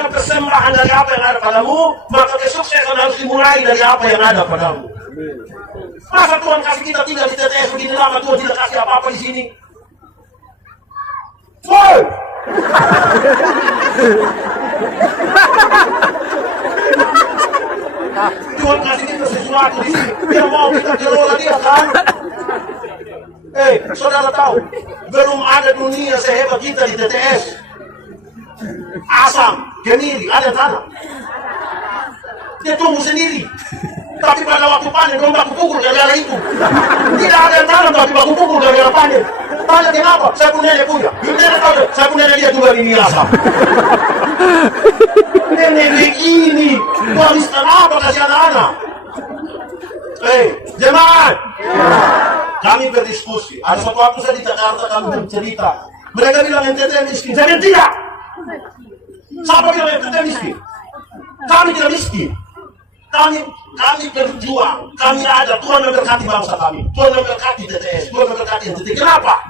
bagaimana persembahan dari apa yang ada padamu, maka kesuksesan harus dimulai dari apa yang ada padamu. Masa Tuhan kasih kita tinggal di TTS begini lama, Tuhan tidak kasih apa-apa di sini? Woi! Tuhan kasih kita sesuatu di sini, dia mau kita kelola dia kan? Saudara tahu, belum ada dunia sehebat kita di TTS. Asam, Kemiri, ada tanah. Dia tumbuh sendiri. Tapi pada waktu panen, orang baku pukul gara-gara itu. Tidak ada yang tanam, tapi baku pukul gara-gara panen. Tanya kenapa? Saya punya nenek punya. Nenek tahu, saya punya nenek dia juga ini asam. Nenek begini, warisan apa kasih anak-anak? Jemaat. Kami berdiskusi. Ada suatu waktu saya di Jakarta, kami bercerita. Mereka bilang NTT miskin. Saya bilang tidak. Siapa bilang NTT miskin? Kami tidak miskin. Kami berjuang. Kami ada. Tuhan memberkati bangsa kami. Tuhan memberkati TTS. Tuhan memberkati NTT. Kenapa?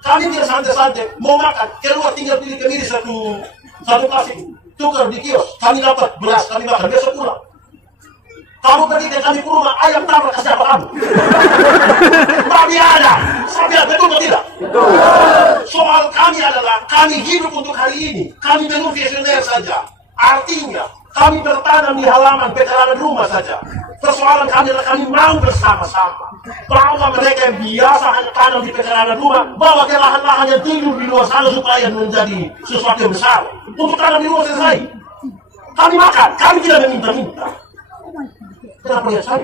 Kami tidak santai-santai. Mau makan. Keluar tinggal pilih Kemiri satu plastik. Tukar di kios. Kami dapat beras. Kami makan. Besok pulang. Kamu pergi ke kami ke rumah, ayam tabrak kasih apa kamu? Babi ada. Saya bilang betul atau tidak? Betul. Soal kami adalah, kami hidup untuk hari ini. Kami belum visioner saja. Artinya, kami bertanam di halaman pekarangan rumah saja. Persoalan kami adalah kami mau bersama-sama. Bahwa mereka yang biasa hanya tanam di pekarangan rumah, bawa ke lahan-lahan yang tidur di luar sana supaya menjadi sesuatu yang besar. Untuk tanam di luar selesai. Kami makan, kami tidak meminta-minta. Kenapa ya saya?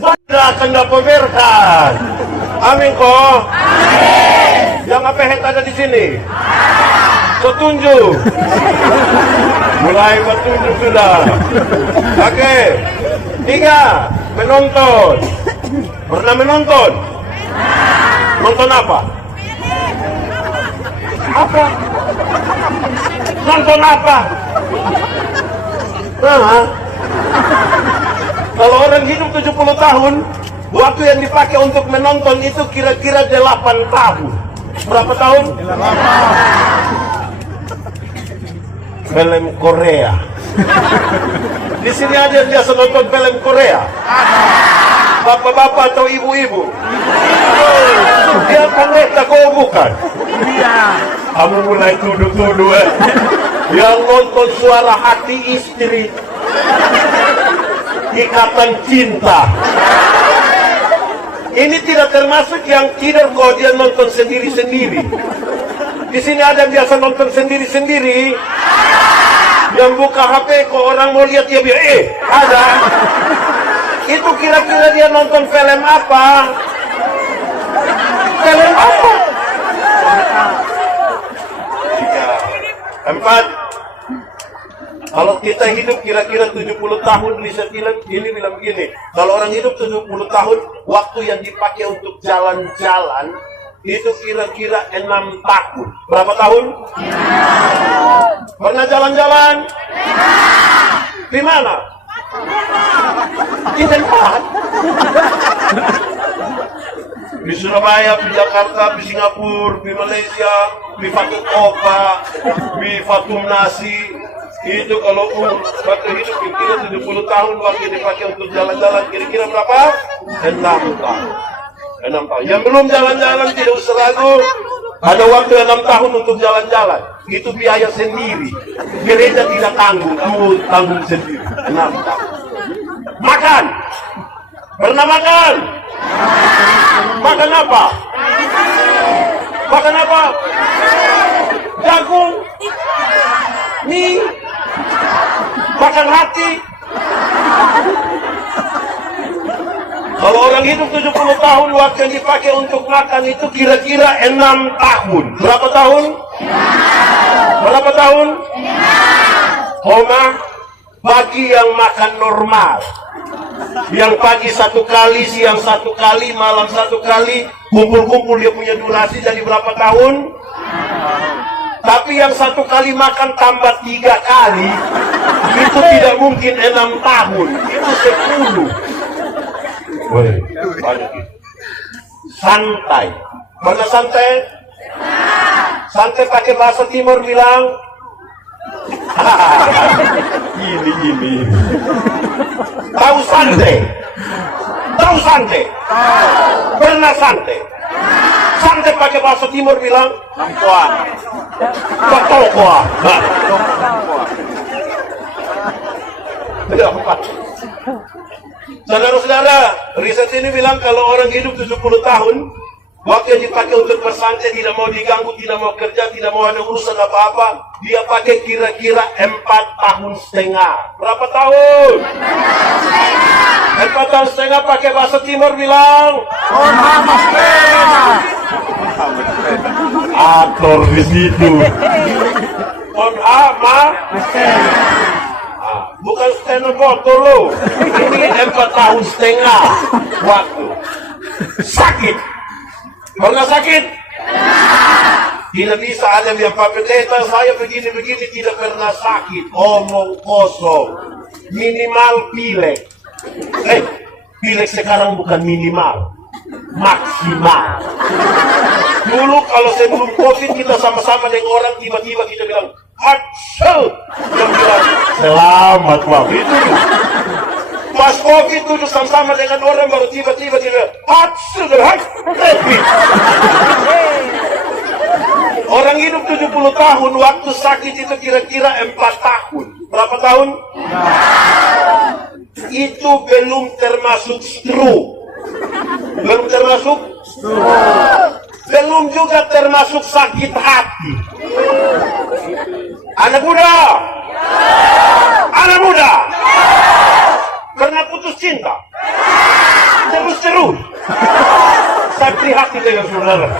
Tidak akan dapat berkat. Amin kok. Yang apa het ada di sini? Petunjuk. Mulai petunjuk sudah. Oke. 3. Menonton. Pernah menonton? Nonton apa? Apa? Nonton apa? Kalau orang hidup 70 tahun, waktu yang dipakai untuk menonton itu kira-kira 8 tahun. Berapa tahun? 8. Film Korea. Di sini ada yang biasa nonton film Korea? Bapak-bapak atau ibu-ibu? Dia pendeta kau bukan? Iya. Kamu mulai tuduh-tuduh Yang nonton Suara Hati Istri, Ikatan Cinta. Ini tidak termasuk yang tidak kok dia nonton sendiri-sendiri. Di sini ada yang biasa nonton sendiri-sendiri. Yang buka HP kok orang mau lihat dia bilang, ada. Itu kira-kira dia nonton film apa? Film apa? 4. Kalau kita hidup kira-kira 70 tahun, ini bilang begini, kalau orang hidup 70 tahun, waktu yang dipakai untuk jalan-jalan itu kira-kira 6 tahun. Berapa tahun? Pernah jalan-jalan? Di mana? Di tempat. Di Surabaya, di Jakarta, di Singapura, di Malaysia, di Fatum Opa, di Fatum Nasi. Itu kalau waktu hidup kira-kira 70 tahun, waktu dipakai untuk jalan-jalan kira-kira berapa? 6 tahun. 6 tahun. Yang belum jalan-jalan tidak usah ragu. Ada waktu 6 tahun untuk jalan-jalan. Itu biaya sendiri. Gereja tidak tanggung, kamu tanggung sendiri. 6 tahun. Makan. Pernah makan? Makan apa? Makan apa? Jagung, mie, makan hati. Kalau orang hidup 70 tahun, waktu yang dipakai untuk makan itu kira-kira 6 tahun. Berapa tahun? Berapa tahun? Koma, bagi yang makan normal. Yang pagi 1 kali, siang 1 kali, malam 1 kali, kumpul-kumpul dia punya durasi jadi berapa tahun? Tapi yang 1 kali makan tambah 3 kali, itu tidak mungkin 6 tahun, itu 10. Boleh, banyak itu. Santai. Mana santai? Santai pakai bahasa timur bilang ini. Tahu santai? Tahu santai? Pernah santai? Santai pakai bahasa timur bilang Nampuan. Patokwa. Saudara-saudara, riset ini bilang kalau orang hidup 70 tahun, waktu yang dipakai untuk bersantai, tidak mau diganggu, tidak mau kerja, tidak mau ada urusan apa-apa, dia pakai kira-kira 4,5 tahun. Berapa tahun? 4,5 tahun pakai bahasa timur bilang ator di situ. Bukan stand foto lo. Ini 4,5 tahun waktu. Sakit. Pernah sakit? Tidak bisa ada yang pendeta saya begini-begini tidak pernah sakit. Omong kosong. Minimal pilek. Pilek sekarang bukan minimal, maksimal. Dulu kalau sebelum COVID kita sama-sama dengan orang, tiba-tiba kita bilang Hatsel, yang bilang selamat Pak. Itu pas COVID duduk sama-sama dengan orang, baru tiba-tiba dia bilang Hatsel, orang hidup 70 tahun, waktu sakit itu kira-kira 4 tahun. Berapa tahun? Itu belum termasuk stroke. Belum termasuk stroke. Belum juga termasuk sakit hati. Anak muda, anak muda, pernah putus cinta, terus. Sakit hati dengan saudara.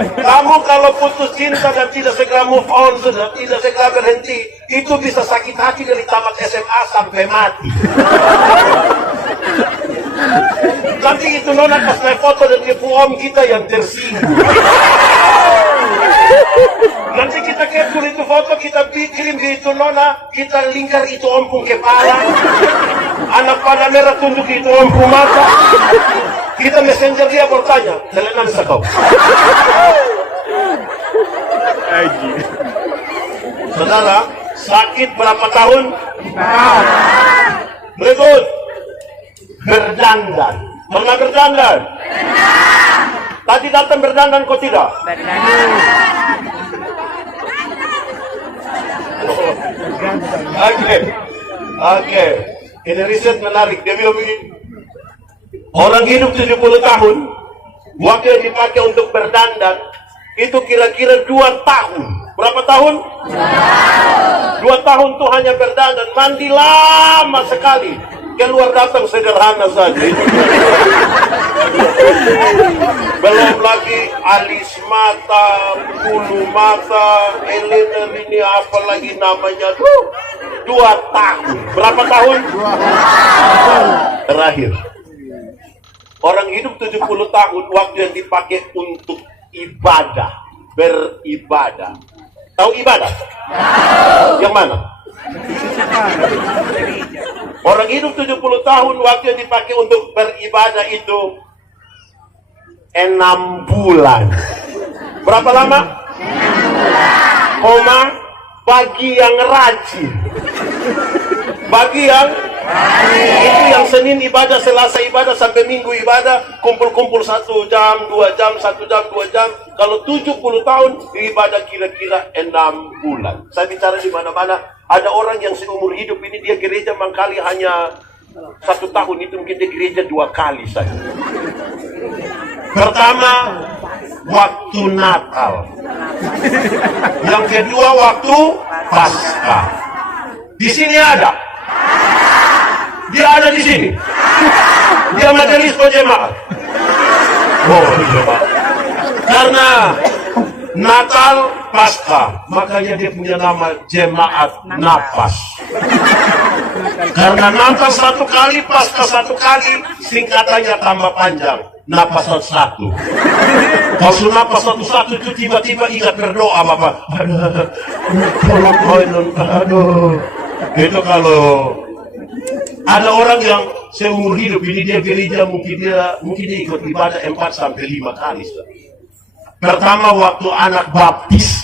Kamu kalau putus cinta dan tidak segera move on, sudah tidak segera berhenti, itu bisa sakit hati dari tamat SMA sampai mati. Nanti itu nona pas naik foto dan dia om kita yang tersinggung. Nanti kita capture itu foto, kita kirim di itu nona, kita lingkar itu ompung kepala, anak pada merah tunjuk itu ompung mata. Kita messenger dia bertanya, selenan sekau. Saudara, sakit berapa tahun? Berikut, berdandan. Pernah berdandan? Tadi datang berdandan kok tidak? Oke. Ini riset menarik. Dia bilang begini. Orang hidup 70 tahun, waktu yang dipakai untuk berdandan, itu kira-kira 2 tahun. Berapa tahun? 2 tahun tuh hanya berdandan. Mandi lama sekali. Keluar datang sederhana saja. Belum lagi alis mata, bulu mata, eyeliner ini apa lagi namanya tuh. 2 tahun. Berapa tahun? 2 tahun. Terakhir. Orang hidup 70 tahun, waktu yang dipakai untuk ibadah, beribadah. Tahu ibadah? Yang mana? Orang hidup 70 tahun, waktu yang dipakai untuk beribadah itu 6 bulan. Berapa lama? Bagi yang rajin. Bagi yang itu yang Senin ibadah, Selasa ibadah, sampai Minggu ibadah, kumpul-kumpul 1 jam, 2 jam, 1 jam, 2 jam. Kalau 70 tahun ibadah kira-kira 6 bulan. Saya bicara di mana-mana, ada orang yang seumur hidup ini dia gereja mangkali hanya 1 tahun, itu mungkin dia gereja 2 kali saja. Pertama, waktu Natal. Yang kedua, waktu Paskah. Di sini ada. Dia ada di sini. Dia majelis jemaat. Jemaat. Karena Natal, Paskah, makanya dia punya nama Jemaat Napas. Karena Natal 1 kali, Paskah 1 kali, singkatannya tambah panjang. Napas 1. Kalau napas 1 itu tiba-tiba ingat berdoa Bapak. Aduh. Itu kalau ada orang yang seumur hidup ini dia gereja mungkin dia ikut ibadah 4 sampai 5 kali. Pertama waktu anak baptis,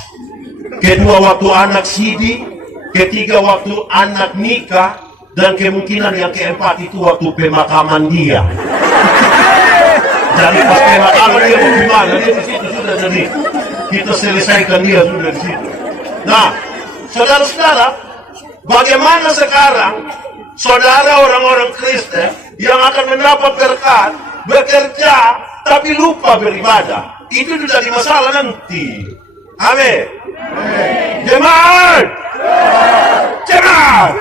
kedua waktu anak sidi, ketiga waktu anak nikah, dan kemungkinan yang keempat itu waktu pemakaman dia. Jadi pas pemakaman dia mau gimana? Dia di situ sudah, jadi kita selesaikan dia sudah di situ. Nah, saudara-saudara, bagaimana sekarang saudara orang-orang Kristen yang akan mendapat berkat, bekerja, tapi lupa beribadah? Itu jadi masalah nanti. Amin. Jemaat! Jemaat!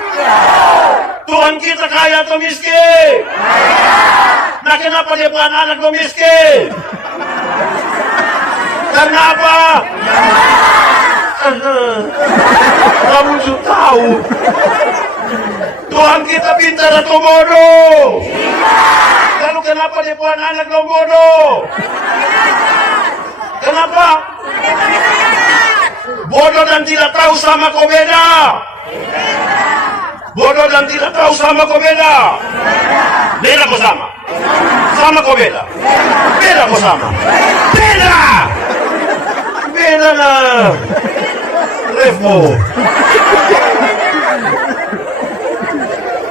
Tuhan kita kaya atau miskin? Nah, kenapa dia bukan anak atau miskin? Kenapa? Kamu sudah tahu. Tuhan kita pintar atau bodoh? Lalu kenapa dia bukan anak atau bodoh? Kenapa? Bodoh dan tidak tahu sama kau beda. Bodoh dan tidak tahu sama kau beda. Beda kau sama. Sama kau beda. Beda kau sama. Beda. Beda lah. Revo.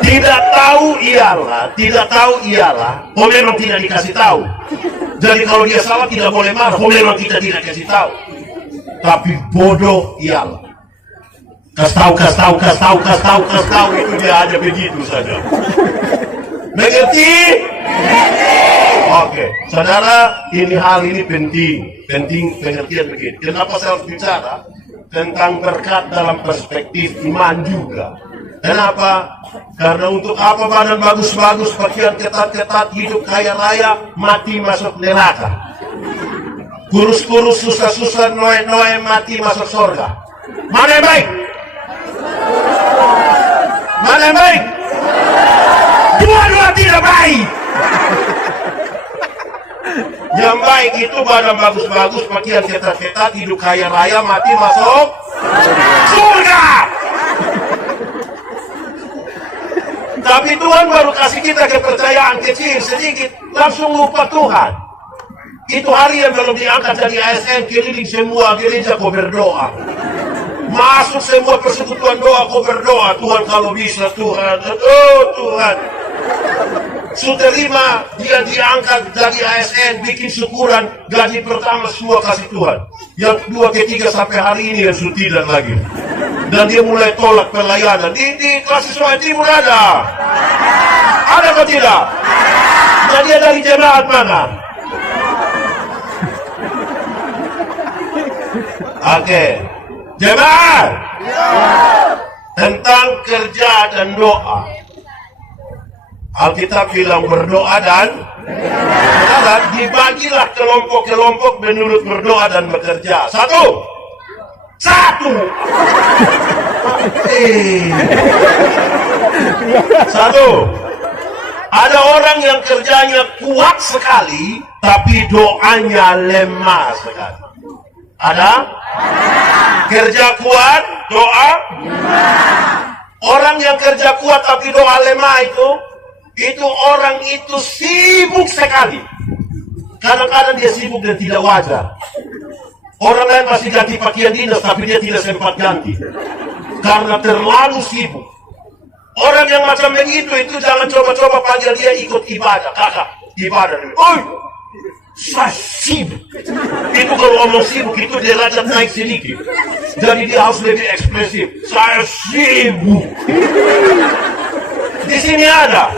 Tidak tahu ialah, kau memang tidak dikasih tahu. Jadi kalau dia salah tidak boleh marah, kau memang kita tidak kasih tahu. Tapi bodoh ialah. Kas tahu, itu dia aja begitu saja. Mengerti? Oke, saudara, hal ini penting pengertian begini. Kenapa saya harus bicara tentang berkat dalam perspektif iman juga? Kenapa? Karena untuk apa badan bagus-bagus, pakaian ketat-ketat, hidup kaya raya, mati masuk neraka. Kurus-kurus, susah-susah, noe-noe, mati masuk surga. Mana yang baik? Mana yang baik? Dua-dua tidak baik. Yang baik itu badan bagus-bagus, pakaian ketat-ketat, hidup kaya raya, mati masuk surga. Tapi Tuhan baru kasih kita kepercayaan kecil sedikit, langsung lupa Tuhan. Itu hari yang belum diangkat dari ASN, keliling semua gereja kau berdoa. Masuk semua persekutuan doa kau berdoa, Tuhan kalau bisa Tuhan, oh Tuhan. Terima dia diangkat dari ASN, bikin syukuran, gaji pertama semua kasih Tuhan. Yang kedua, ketiga sampai hari ini yang sudah tidak lagi. Dan dia mulai tolak pelayanan. Di kelas Sungai Timur ada? Ada atau tidak? Nah, dia dari jemaat mana? Oke. Jemaat. Tentang kerja dan doa. Alkitab bilang berdoa dan dibagilah kelompok-kelompok menurut berdoa dan bekerja. Satu. Ada orang yang kerjanya kuat sekali, tapi doanya lemah sekali. Ada? Kerja kuat, doa. Orang yang kerja kuat tapi doa lemah itu orang itu sibuk sekali. Kadang-kadang dia sibuk dan tidak wajar. Orang lain masih ganti pakaian dinas, tapi dia tidak sempat ganti. Karena terlalu sibuk. Orang yang macam begitu, itu jangan coba-coba panggil dia ikut ibadah. Kakak, ibadah. Oi, saya sibuk. Itu kalau ngomong sibuk, itu derajat naik sedikit. Jadi dia harus lebih ekspresif. Saya sibuk. Di sini ada.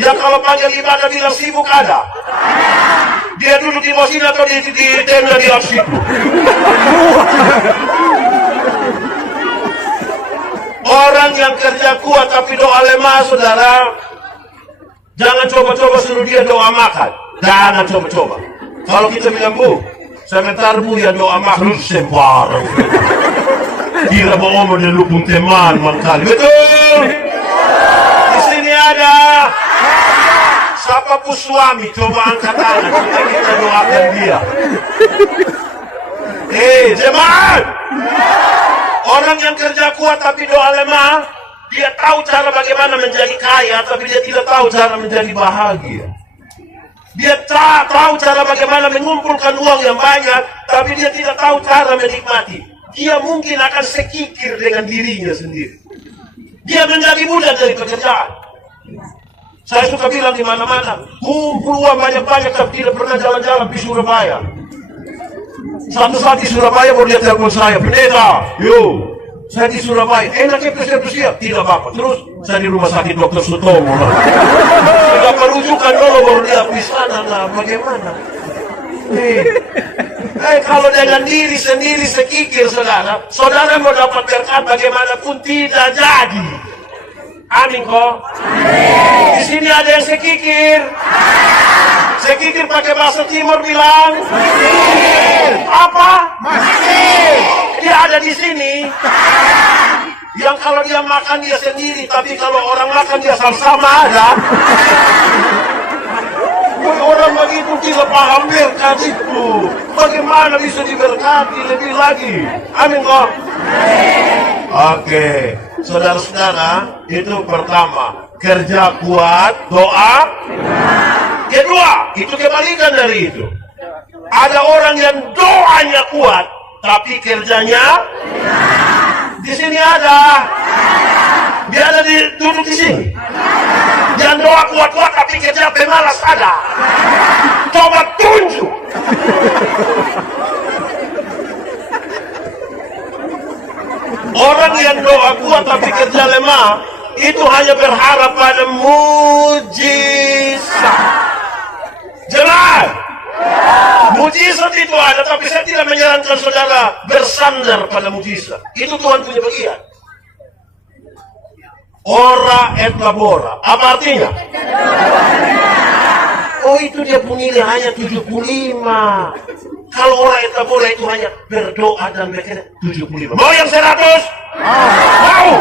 Yang kalau panggil ibadah bilang sibuk ada. Dia duduk di bawah sini atau di tenda di atas situ. Orang yang kerja kuat tapi doa lemah, saudara, jangan coba-coba suruh dia doa makan. Jangan coba-coba. Kalau kita bilang, Bu, sebentar Bu ya doa makan, sembarang. Kira bawa dia lupung teman kali. Betul. Di sini ada. Siapapun suami, coba angkat tangan, kita doakan dia. Jemaat, orang yang kerja kuat tapi doa lemah, dia tahu cara bagaimana menjadi kaya, tapi dia tidak tahu cara menjadi bahagia. Dia tahu cara bagaimana mengumpulkan uang yang banyak, tapi dia tidak tahu cara menikmati. Dia mungkin akan sekikir dengan dirinya sendiri. Dia menjadi budak dari pekerjaan. Saya suka bilang di mana-mana, kumpul uang banyak-banyak tapi tidak pernah jalan-jalan di Surabaya. Satu saat di Surabaya baru dia telepon saya, pendeta, yo, saya di Surabaya, enaknya siap-siap, tidak apa-apa. Terus saya di rumah sakit Dr. Sutomo lah. Tidak merujukan dulu baru dia di sana lah, bagaimana? Kalau dengan diri sendiri sekikir, saudara mau dapat berkat bagaimanapun tidak jadi. Amin kok. Di sini ada yang sekikir. Sekikir pakai bahasa Timur bilang apa? Dia ada di sini. Yang kalau dia makan dia sendiri, tapi kalau orang makan dia sama-sama ada. Orang begitu tidak paham berkat itu. Bagaimana bisa diberkati lebih lagi? Amin kok. Oke, saudara-saudara, itu pertama, kerja kuat, doa. Kedua, itu kebalikan dari itu. Ada orang yang doanya kuat, tapi kerjanya di sini ada. Dia ada duduk di sini. Dia doa kuat-kuat, tapi kerja pemalas ada. Coba tunjuk. Orang yang doa kuat tapi kerja lemah, itu hanya berharap pada mujizat. Jelas? Mujizat itu ada, tapi saya tidak menyarankan saudara bersandar pada mujizat. Itu Tuhan punya bagian. Ora et labora. Apa artinya? Oh, itu dia punilnya hanya 75. Kalau ora et labora itu hanya berdoa dan bekerja 75. Mau yang 100? Mau.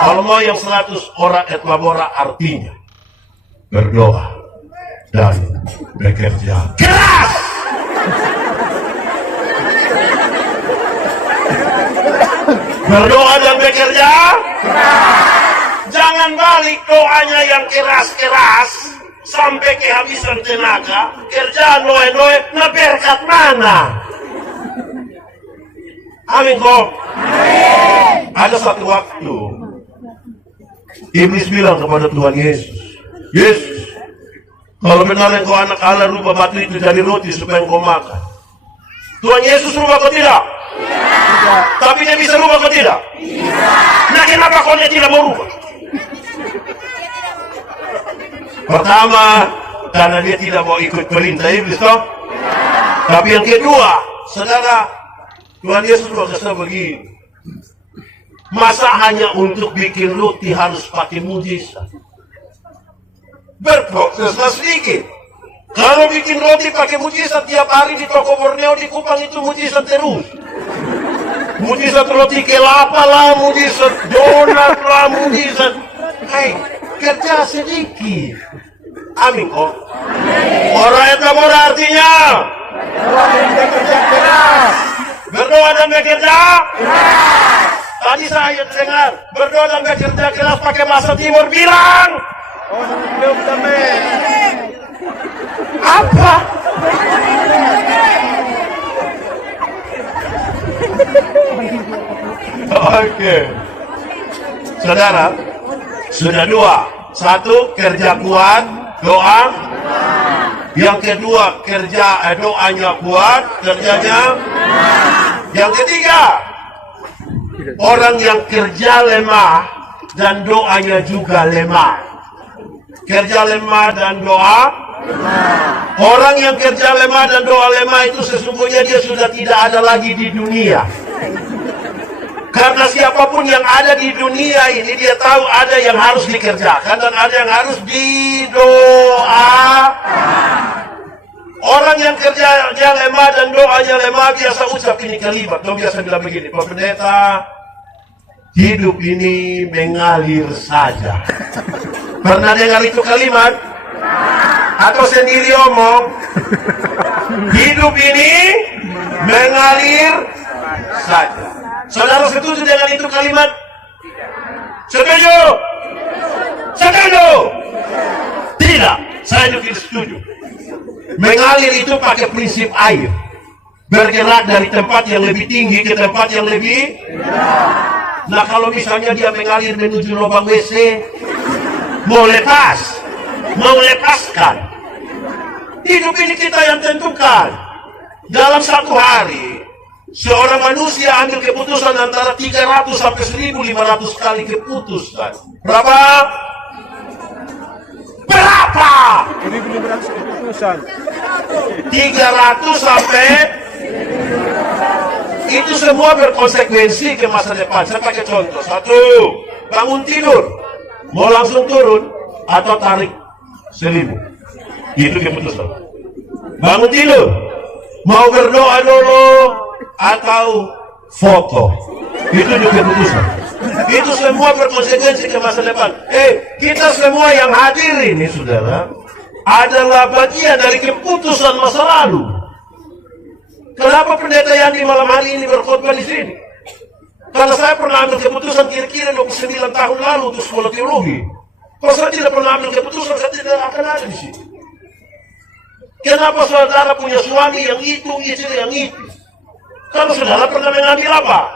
Kalau mau yang 100, ora et labora artinya berdoa dan bekerja keras. Berdoa dan bekerja keras. Jangan balik doanya yang keras-keras sampai kehabisan tenaga. Kerjaan noe-noe, nah berkat mana? Amin kok. Ada satu waktu Iblis bilang kepada Tuhan Yesus, Yesus, kalau benar engkau anak Allah, rubah batu itu jadi roti supaya engkau makan. Tuhan Yesus rubah kau tidak? Tidak. Tapi dia bisa rubah kau tidak? Tidak. Nah kenapa kau tidak mau rubah? Pertama, karena dia tidak mau ikut perintah Iblis toh. Tapi yang kedua, saudara, Tuhan Yesus berkata begini, masa hanya untuk bikin roti harus pakai mujizat? Berproseslah sedikit. Kalau bikin roti pakai mujizat tiap hari di toko Borneo, di Kupang itu mujizat terus. Mujizat roti kelapa lah, mujizat donat lah, mujizat. Hei, kerja sedikit. Amin kok. Ora et labora artinya bekerja keras. Berdoa dan bekerja keras. Tadi saya dengar berdoa dan bekerja keras pakai bahasa Timur bilang apa? Oke. Saudara, sudah dua. Satu, kerja kuat, doa. Yang kedua, doanya kuat, kerjanya. Yang ketiga, orang yang kerja lemah dan doanya juga lemah. Kerja lemah dan doa. Orang yang kerja lemah dan doa lemah itu sesungguhnya dia sudah tidak ada lagi di dunia. Karena siapapun yang ada di dunia ini, dia tahu ada yang harus dikerjakan dan ada yang harus didoa. Orang yang kerjanya lemah dan doanya lemah biasa ucap ini kalimat. Dia biasa bilang begini, Pak Pendeta, hidup ini mengalir saja. Pernah dengar itu kalimat? Atau sendiri omong? Hidup ini mengalir saja. Saudara setuju dengan itu kalimat? Setuju? Setuju? Tidak, saya juga tidak setuju. Mengalir itu pakai prinsip air. Bergerak dari tempat yang lebih tinggi ke tempat yang lebih. Nah kalau misalnya dia mengalir menuju lubang WC, mau lepas, mau lepaskan. Hidup ini kita yang tentukan. Dalam satu hari, seorang manusia ambil keputusan antara 300 sampai 1.500 kali keputusan. Berapa? Berapa? 1.500 keputusan. 300 sampai. Itu semua berkonsekuensi ke masa depan. Saya pakai contoh. 1, bangun tidur, mau langsung turun atau tarik 1.000. Itu keputusan. Bangun tidur, mau berdoa dulu atau foto. Itu juga keputusan. Itu semua berkonsekuensi ke masa depan. Kita semua yang hadir ini, saudara, adalah bagian dari keputusan masa lalu. Kenapa pendeta Yandi malam hari ini berkhotbah di sini? Karena saya pernah ambil keputusan kira-kira 29 tahun lalu untuk sekolah teologi. Kalau saya tidak pernah ambil keputusan, saya tidak akan ada di sini. Kenapa saudara punya suami yang itu, istri yang itu? Kalau saudara pernah mengambil apa?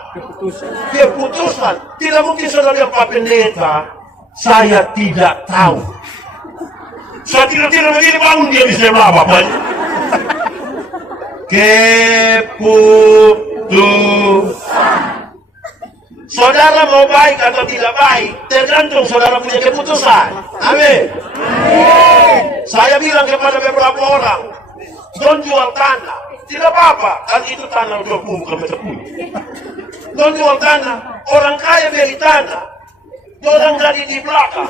Keputusan. Tidak mungkin saudara yang Pak Pendeta, saya tidak tahu. Saya tidak begini bangun dia bisa apa Pak? Keputusan. Saudara mau baik atau tidak baik tergantung saudara punya keputusan. Amin. Saya bilang kepada beberapa orang, don't jual tanah. Tidak apa-apa, kan itu tanah 20 bukan meter punya. Don't jual tanah. Orang kaya beli tanah, orang jadi di belakang.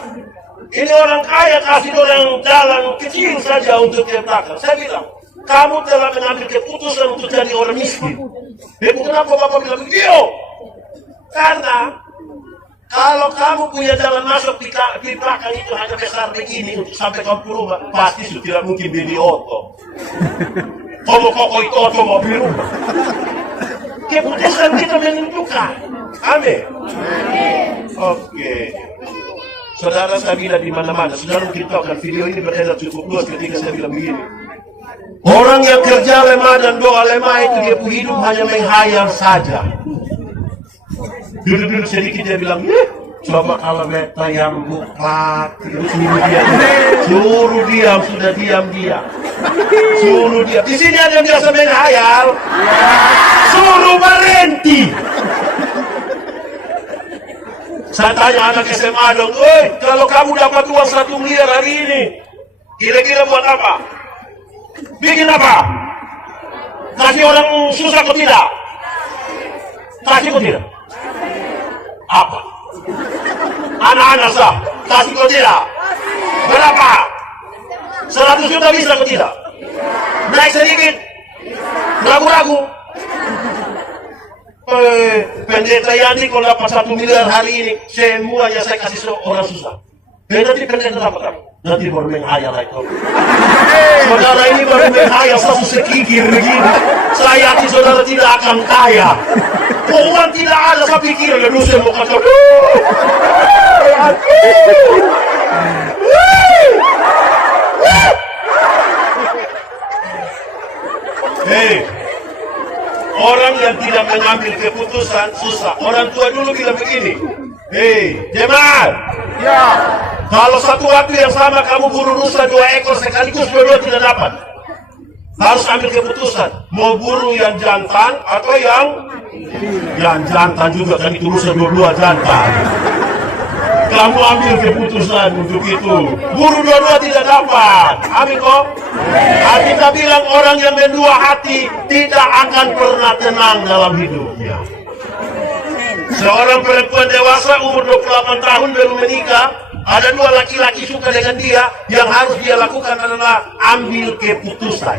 Ini orang kaya kasih orang jalan kecil saja untuk di belakang. Saya bilang, kamu telah mengambil keputusan untuk jadi orang miskin. Kenapa Bapak bilang begitu? Karena kalau kamu punya jalan masuk di belakang itu hanya besar begini untuk sampai kamu ke rumah, pasti sudah tidak mungkin beli oto. Kamu kok itu oto mau beli rumah. Keputusan kita menentukan. Amin. Oke. Saudara saya bilang di mana-mana. Saudara mungkin tahu kan video ini beredar cukup luas ketika saya bilang begini. Orang yang kerja lemah dan doa lemah itu dia punya hidup hanya menghayal saja. Duduk-duduk sedikit dia bilang, coba kalau meta yang buka, suruh diam, sudah diam dia. Suruh diam. Di sini ada yang biasa menghayal. Suruh berhenti. Saya tanya anak SMA dong, kalau kamu dapat uang 1 miliar hari ini, kira-kira buat apa? Bikin apa? Kasih orang susah kok tidak? Kasih kok tidak? Apa? Anak-anak sah, kasih kok tidak? Berapa? 100 juta bisa kok tidak? Naik sedikit? Ragu-ragu? Pendeta Yandi kalau dapat 1 miliar hari ini, semuanya saya kasih orang susah. Nanti pendeta dapat apa? Nanti baru menghayal itu. Saudara ini baru menghayal satu sekikir begini. Saya yakin saudara tidak akan kaya. Uang tidak ada, saya pikir dulu saya mau kata. Orang yang tidak mengambil keputusan susah. Orang tua dulu bilang begini. Jemaat. Ya. Kalau satu waktu yang sama kamu buru rusa 2 ekor sekaligus dua-dua tidak dapat. Harus ambil keputusan. Mau buru yang jantan atau yang jantan juga kan itu rusa dua-dua jantan. Kamu ambil keputusan untuk itu. Buru dua-dua tidak dapat. Amin kok. Kita bilang orang yang mendua hati tidak akan pernah tenang dalam hidupnya. Seorang perempuan dewasa umur 28 tahun baru menikah, ada 2 laki-laki suka dengan dia, yang harus dia lakukan adalah ambil keputusan.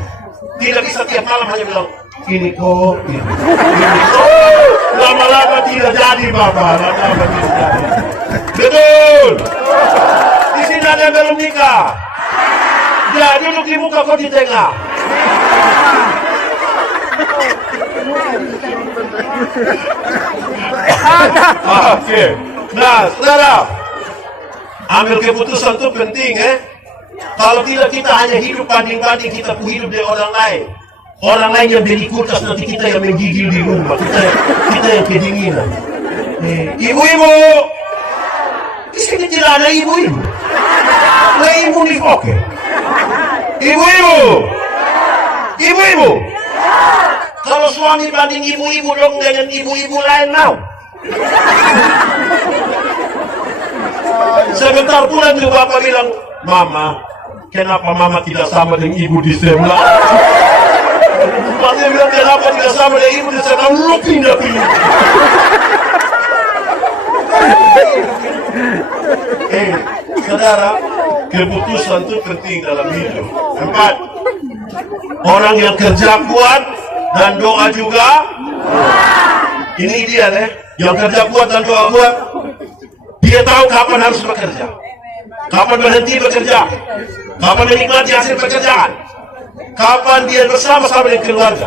Tidak bisa tiap malam hanya bilang, ini kok, ini kok. Lama-lama tidak jadi Bapak, lama-lama tidak jadi. Betul. Di sini ada yang belum nikah. Dia duduk di muka kok di tengah. Oke. Nah, saudara, ambil keputusan itu penting, Kalau tidak, kita hanya hidup banding-banding, kita pun hidup dari orang lain. Orang lain yang beli kulkas, nanti kita yang menggigil di rumah. Kita yang kedinginan. Ibu-ibu, di sini tidak ada ibu-ibu. Nah, ibu nih oke. Ibu-ibu, ibu-ibu. Kalau suami banding ibu-ibu dong dengan ibu-ibu lain now. Sebentar pulang juga bapak bilang, Mama, kenapa Mama tidak sama dengan ibu di sebelah? Bapak bilang, kenapa tidak sama dengan ibu di sebelah? Lu pindah-pindah. Saudara, keputusan itu penting dalam hidup. 4. Orang yang kerja kuat dan doa juga. Ini dia deh, yang kerja kuat dan doa kuat. Dia tahu kapan harus bekerja, kapan berhenti bekerja, kapan menikmati hasil pekerjaan, kapan dia bersama-sama dengan keluarga,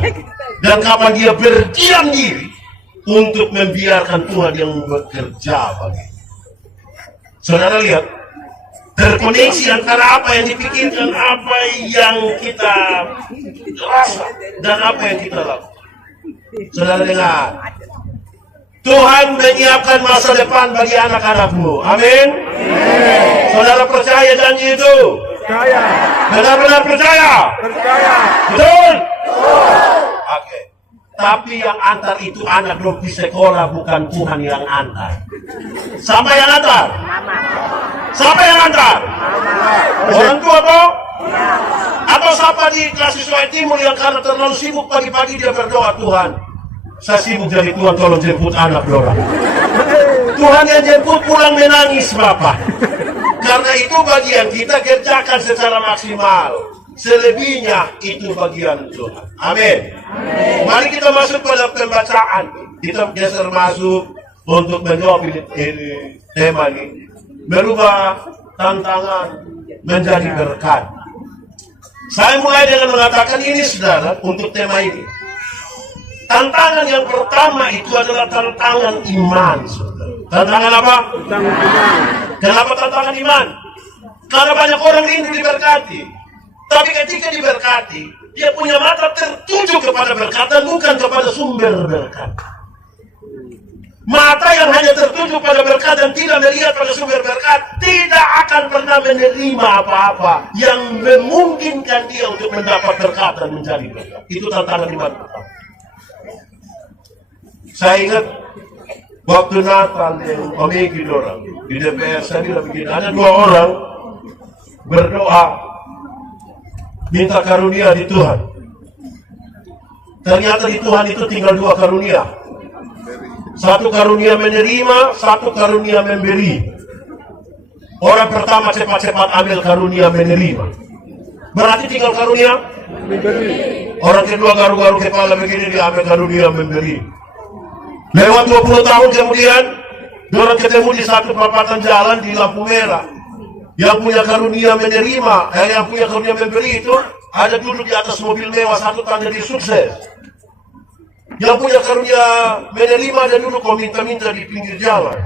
dan kapan dia berdiam diri untuk membiarkan Tuhan yang bekerja bagi. Saudara lihat, terkoneksi antara apa yang dipikirkan, apa yang kita rasa, dan apa yang kita lakukan. Saudara dengar, Tuhan menyiapkan masa depan bagi anak-anakmu. Amin. Saudara percaya janji itu? Percaya. Benar-benar percaya? Percaya. Betul? Oke. Tapi yang antar itu anak belum di sekolah, bukan Tuhan yang antar. Siapa yang antar? Siapa yang antar? Orang tua toh? Atau siapa di kelas siswa timur yang karena terlalu sibuk pagi-pagi dia berdoa, Tuhan, saya sibuk jadi Tuhan, tolong jemput anak dorang. Tuhan yang jemput pulang menangis Bapak. Karena itu bagian kita kerjakan secara maksimal. Selebihnya itu bagian Tuhan. Amin. Mari kita masuk pada pembacaan. Kita geser masuk untuk menjawab ini tema ini. Berubah tantangan menjadi berkat. Saya mulai dengan mengatakan ini, saudara, untuk tema ini. Tantangan yang pertama itu adalah tantangan iman. Tantangan apa? Tantangan iman. Kenapa tantangan iman? Karena banyak orang rindu diberkati. Tapi ketika diberkati, dia punya mata tertuju kepada berkat dan bukan kepada sumber berkat. Mata yang hanya tertuju pada berkat dan tidak melihat pada sumber berkat, tidak akan pernah menerima apa-apa yang memungkinkan dia untuk mendapat berkat dan menjadi berkat. Itu tantangan iman pertama. Saya ingat waktu Natal yang memiliki orang di DPR, saya bilang begini, ada 2 orang berdoa minta karunia di Tuhan. Ternyata di Tuhan itu tinggal 2 karunia. 1 karunia menerima, 1 karunia memberi. Orang pertama cepat-cepat ambil karunia menerima. Berarti tinggal karunia Memberi. Orang kedua garu-garu kepala begini, dia ambil karunia memberi. Lewat 20 tahun kemudian, orang ketemu di satu perempatan jalan di lampu merah. Yang punya karunia menerima, yang punya karunia memberi itu ada duduk di atas mobil mewah, satu tanda di sukses. Yang punya karunia menerima dan duduk kau minta-minta di pinggir jalan.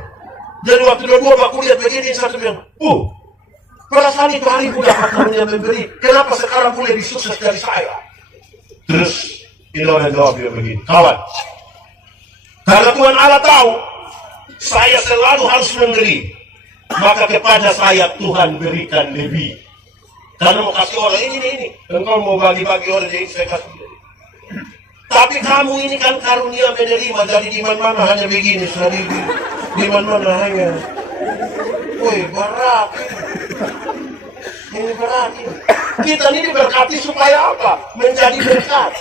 Jadi waktu dua baku lihat begini, satu bilang, perasaan itu hari muda karunia memberi, kenapa sekarang boleh disukses dari saya? Terus ini orang jawab dia begini, kawan, karena Tuhan Allah tahu saya selalu harus memberi, maka kepada saya Tuhan berikan lebih. Karena mau kasih orang ini, engkau mau bagi-bagi orang, jadi saya kasih. Tapi kamu ini kan karunia menerima, jadi di mana-mana hanya begini, di mana-mana hanya. Woi, berat. Ini berat. Kita ini diberkati supaya apa? Menjadi berkat.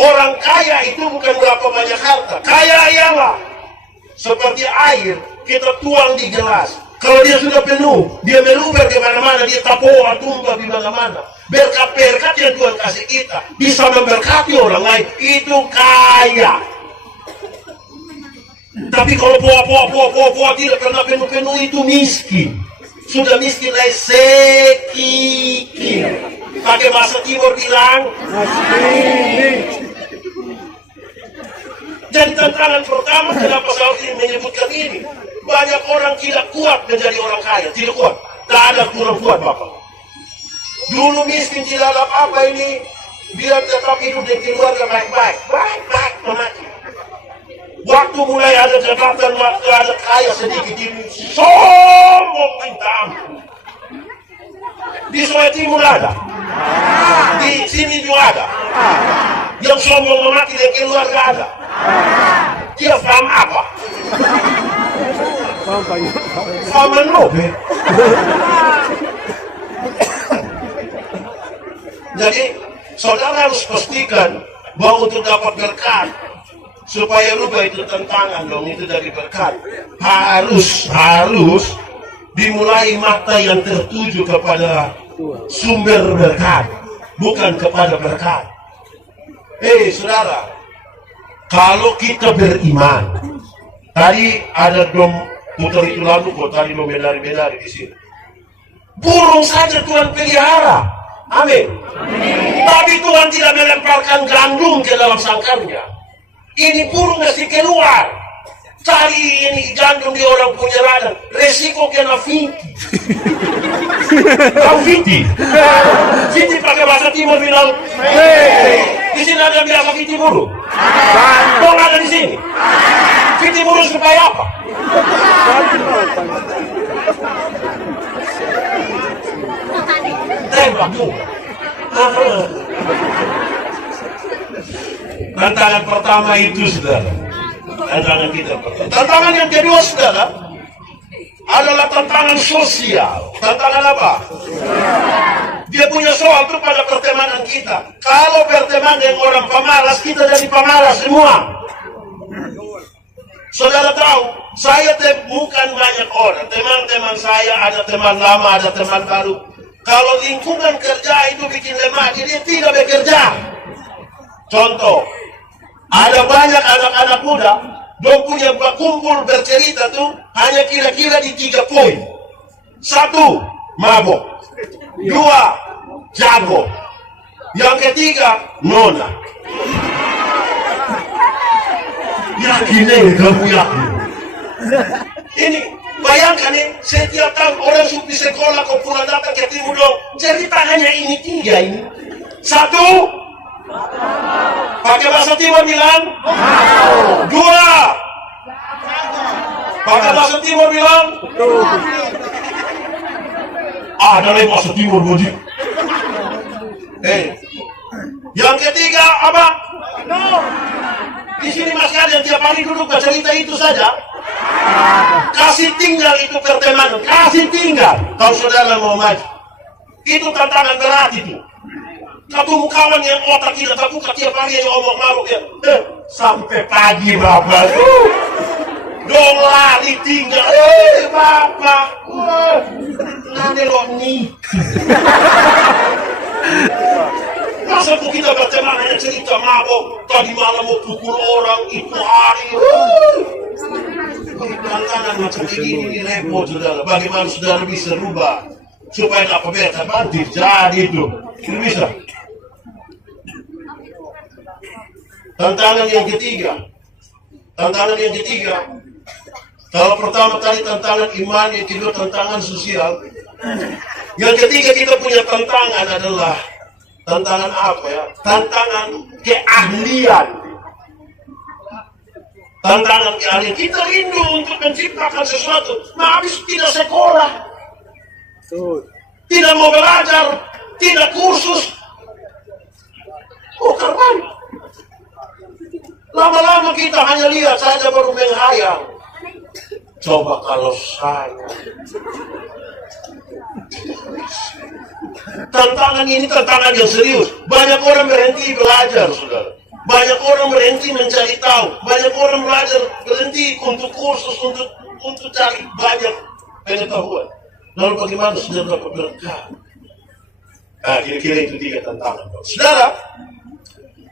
Orang kaya itu bukan berapa banyak harta. Kaya ialah seperti air, kita tuang di gelas. Kalau dia sudah penuh, dia meluber di mana-mana, dia tapoan tumbah di mana-mana. Berkat-berkat yang Tuhan kasih kita bisa memberkati orang lain, itu kaya. Tapi kalau puah tidak pernah penuh-penuh, itu miskin. Sudah miskin lagi sekikir. Pakai bahasa timur bilang jadi tantangan pertama, kenapa saya ingin menyebutkan ini? Banyak orang tidak kuat menjadi orang kaya, tidak kuat. Tak ada kurang kuat Bapak. Dulu miskin tidak ada apa ini, dia tetap hidup di keluarga baik-baik, baik-baik memaki. Waktu mulai ada jabatan, waktu ada kaya sedikit ini, sombong minta ampun. Di Sulawesi Timur ada, di sini juga ada. Yang sombong memaki di keluarga ada. Dia paham apa? Paham lobe. Jadi saudara harus pastikan bahwa untuk dapat berkat, supaya rubah itu tantangan dong, itu dari berkat. Harus dimulai mata yang tertuju kepada sumber berkat, bukan kepada berkat. Saudara, kalau kita beriman, tadi ada dom putar itu lalu kok tadi dom menari-menari di sini. Burung saja Tuhan pelihara, amin. Tapi Tuhan tidak melemparkan gandum ke dalam sangkarnya. Ini burung mesti keluar. Cari ini gandum di orang punya ladang. Resiko kena fiti. Tahu fiti? Fiti pakai bahasa timur bilang, di sini ada biasa fiti burung. Dong ada di sini. Fiti burung supaya apa? Tembak tuh. Tantangan pertama itu, saudara. Tantangan kita pertama. Tantangan yang kedua, saudara, adalah tantangan sosial. Tantangan apa? Dia punya soal itu pada pertemanan kita. Kalau berteman dengan orang pemalas, kita jadi pemalas semua. Saudara tahu, saya temukan banyak orang. Teman-teman saya, ada teman lama, ada teman baru. Kalau lingkungan kerja itu bikin lemah, dia tidak bekerja. Contoh, ada banyak anak-anak muda, dong punya kumpul bercerita tuh hanya kira-kira di 3 poin. 1, mabok. 2, jago. Yang ketiga, nona. Yakin kamu yakin? Ini bayangkan nih, setiap tahun orang di sekolah kau pulang datang ke timur dong, cerita hanya ini 3 ini. 1, pakai bahasa timur bilang 2, pakai bahasa timur bilang ada lagi bahasa timur budi. Yang ketiga apa? Di sini masih ada yang tiap hari duduk cerita itu saja. Kasih tinggal itu pertemanan, kasih tinggal. Kalau saudara mau maju, itu tantangan berat itu. Ketemu kawan yang otak tidak terbuka tiap hari yang ngomong mabuk ya. Sampai pagi bapak. Dong lari tinggal. Bapak. Nanti lo nih. Masa tuh kita berteman hanya cerita mabuk. Tadi malam mau pukul orang itu hari. Tantangan macam begini ini repot, saudara. Bagaimana saudara bisa rubah supaya tak pemerintah bantir jadi itu. Itu bisa. Tantangan yang ketiga, kalau pertama tadi tantangan iman, yang kedua tantangan sosial, yang ketiga kita punya tantangan adalah tantangan apa ya? Tantangan keahlian. Tantangan keahlian. Kita rindu untuk menciptakan sesuatu, nah habis tidak sekolah, tidak mau belajar, tidak kursus, karena lama-lama kita hanya lihat saja baru menghayal. Coba kalau saya. Tantangan ini tantangan yang serius. Banyak orang berhenti belajar, saudara. Banyak orang berhenti mencari tahu. Banyak orang belajar berhenti untuk kursus, untuk cari banyak pengetahuan. Lalu bagaimana saudara dapat berkah? Kira-kira itu 3 tantangan. Saudara,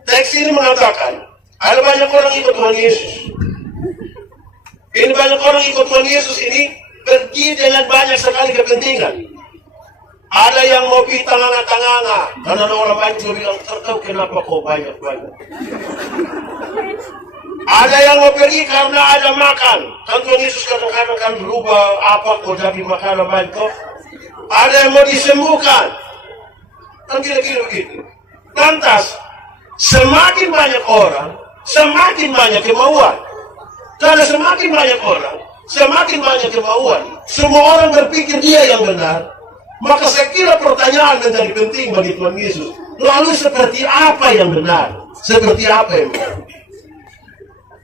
teks ini mengatakan ada banyak orang ikut Tuhan Yesus. Ini banyak orang ikut Tuhan Yesus ini pergi dengan banyak sekali kepentingan. Ada yang mau pergi tangan-tangan, karena ada orang banyak yang bilang, tertahu kenapa kau banyak-banyak. Ada yang mau pergi karena ada makan. Kan Tuhan Yesus kadang-kadang kan berubah apa kau jadi makanan banyak. Ada yang mau disembuhkan. Kan kira-kira begitu. Lantas, semakin banyak orang, semakin banyak kemauan. Karena semakin banyak orang, semakin banyak kemauan. Semua orang berpikir dia yang benar. Maka saya kira pertanyaan menjadi penting bagi Tuhan Yesus. Lalu seperti apa yang benar? Seperti apa yang benar?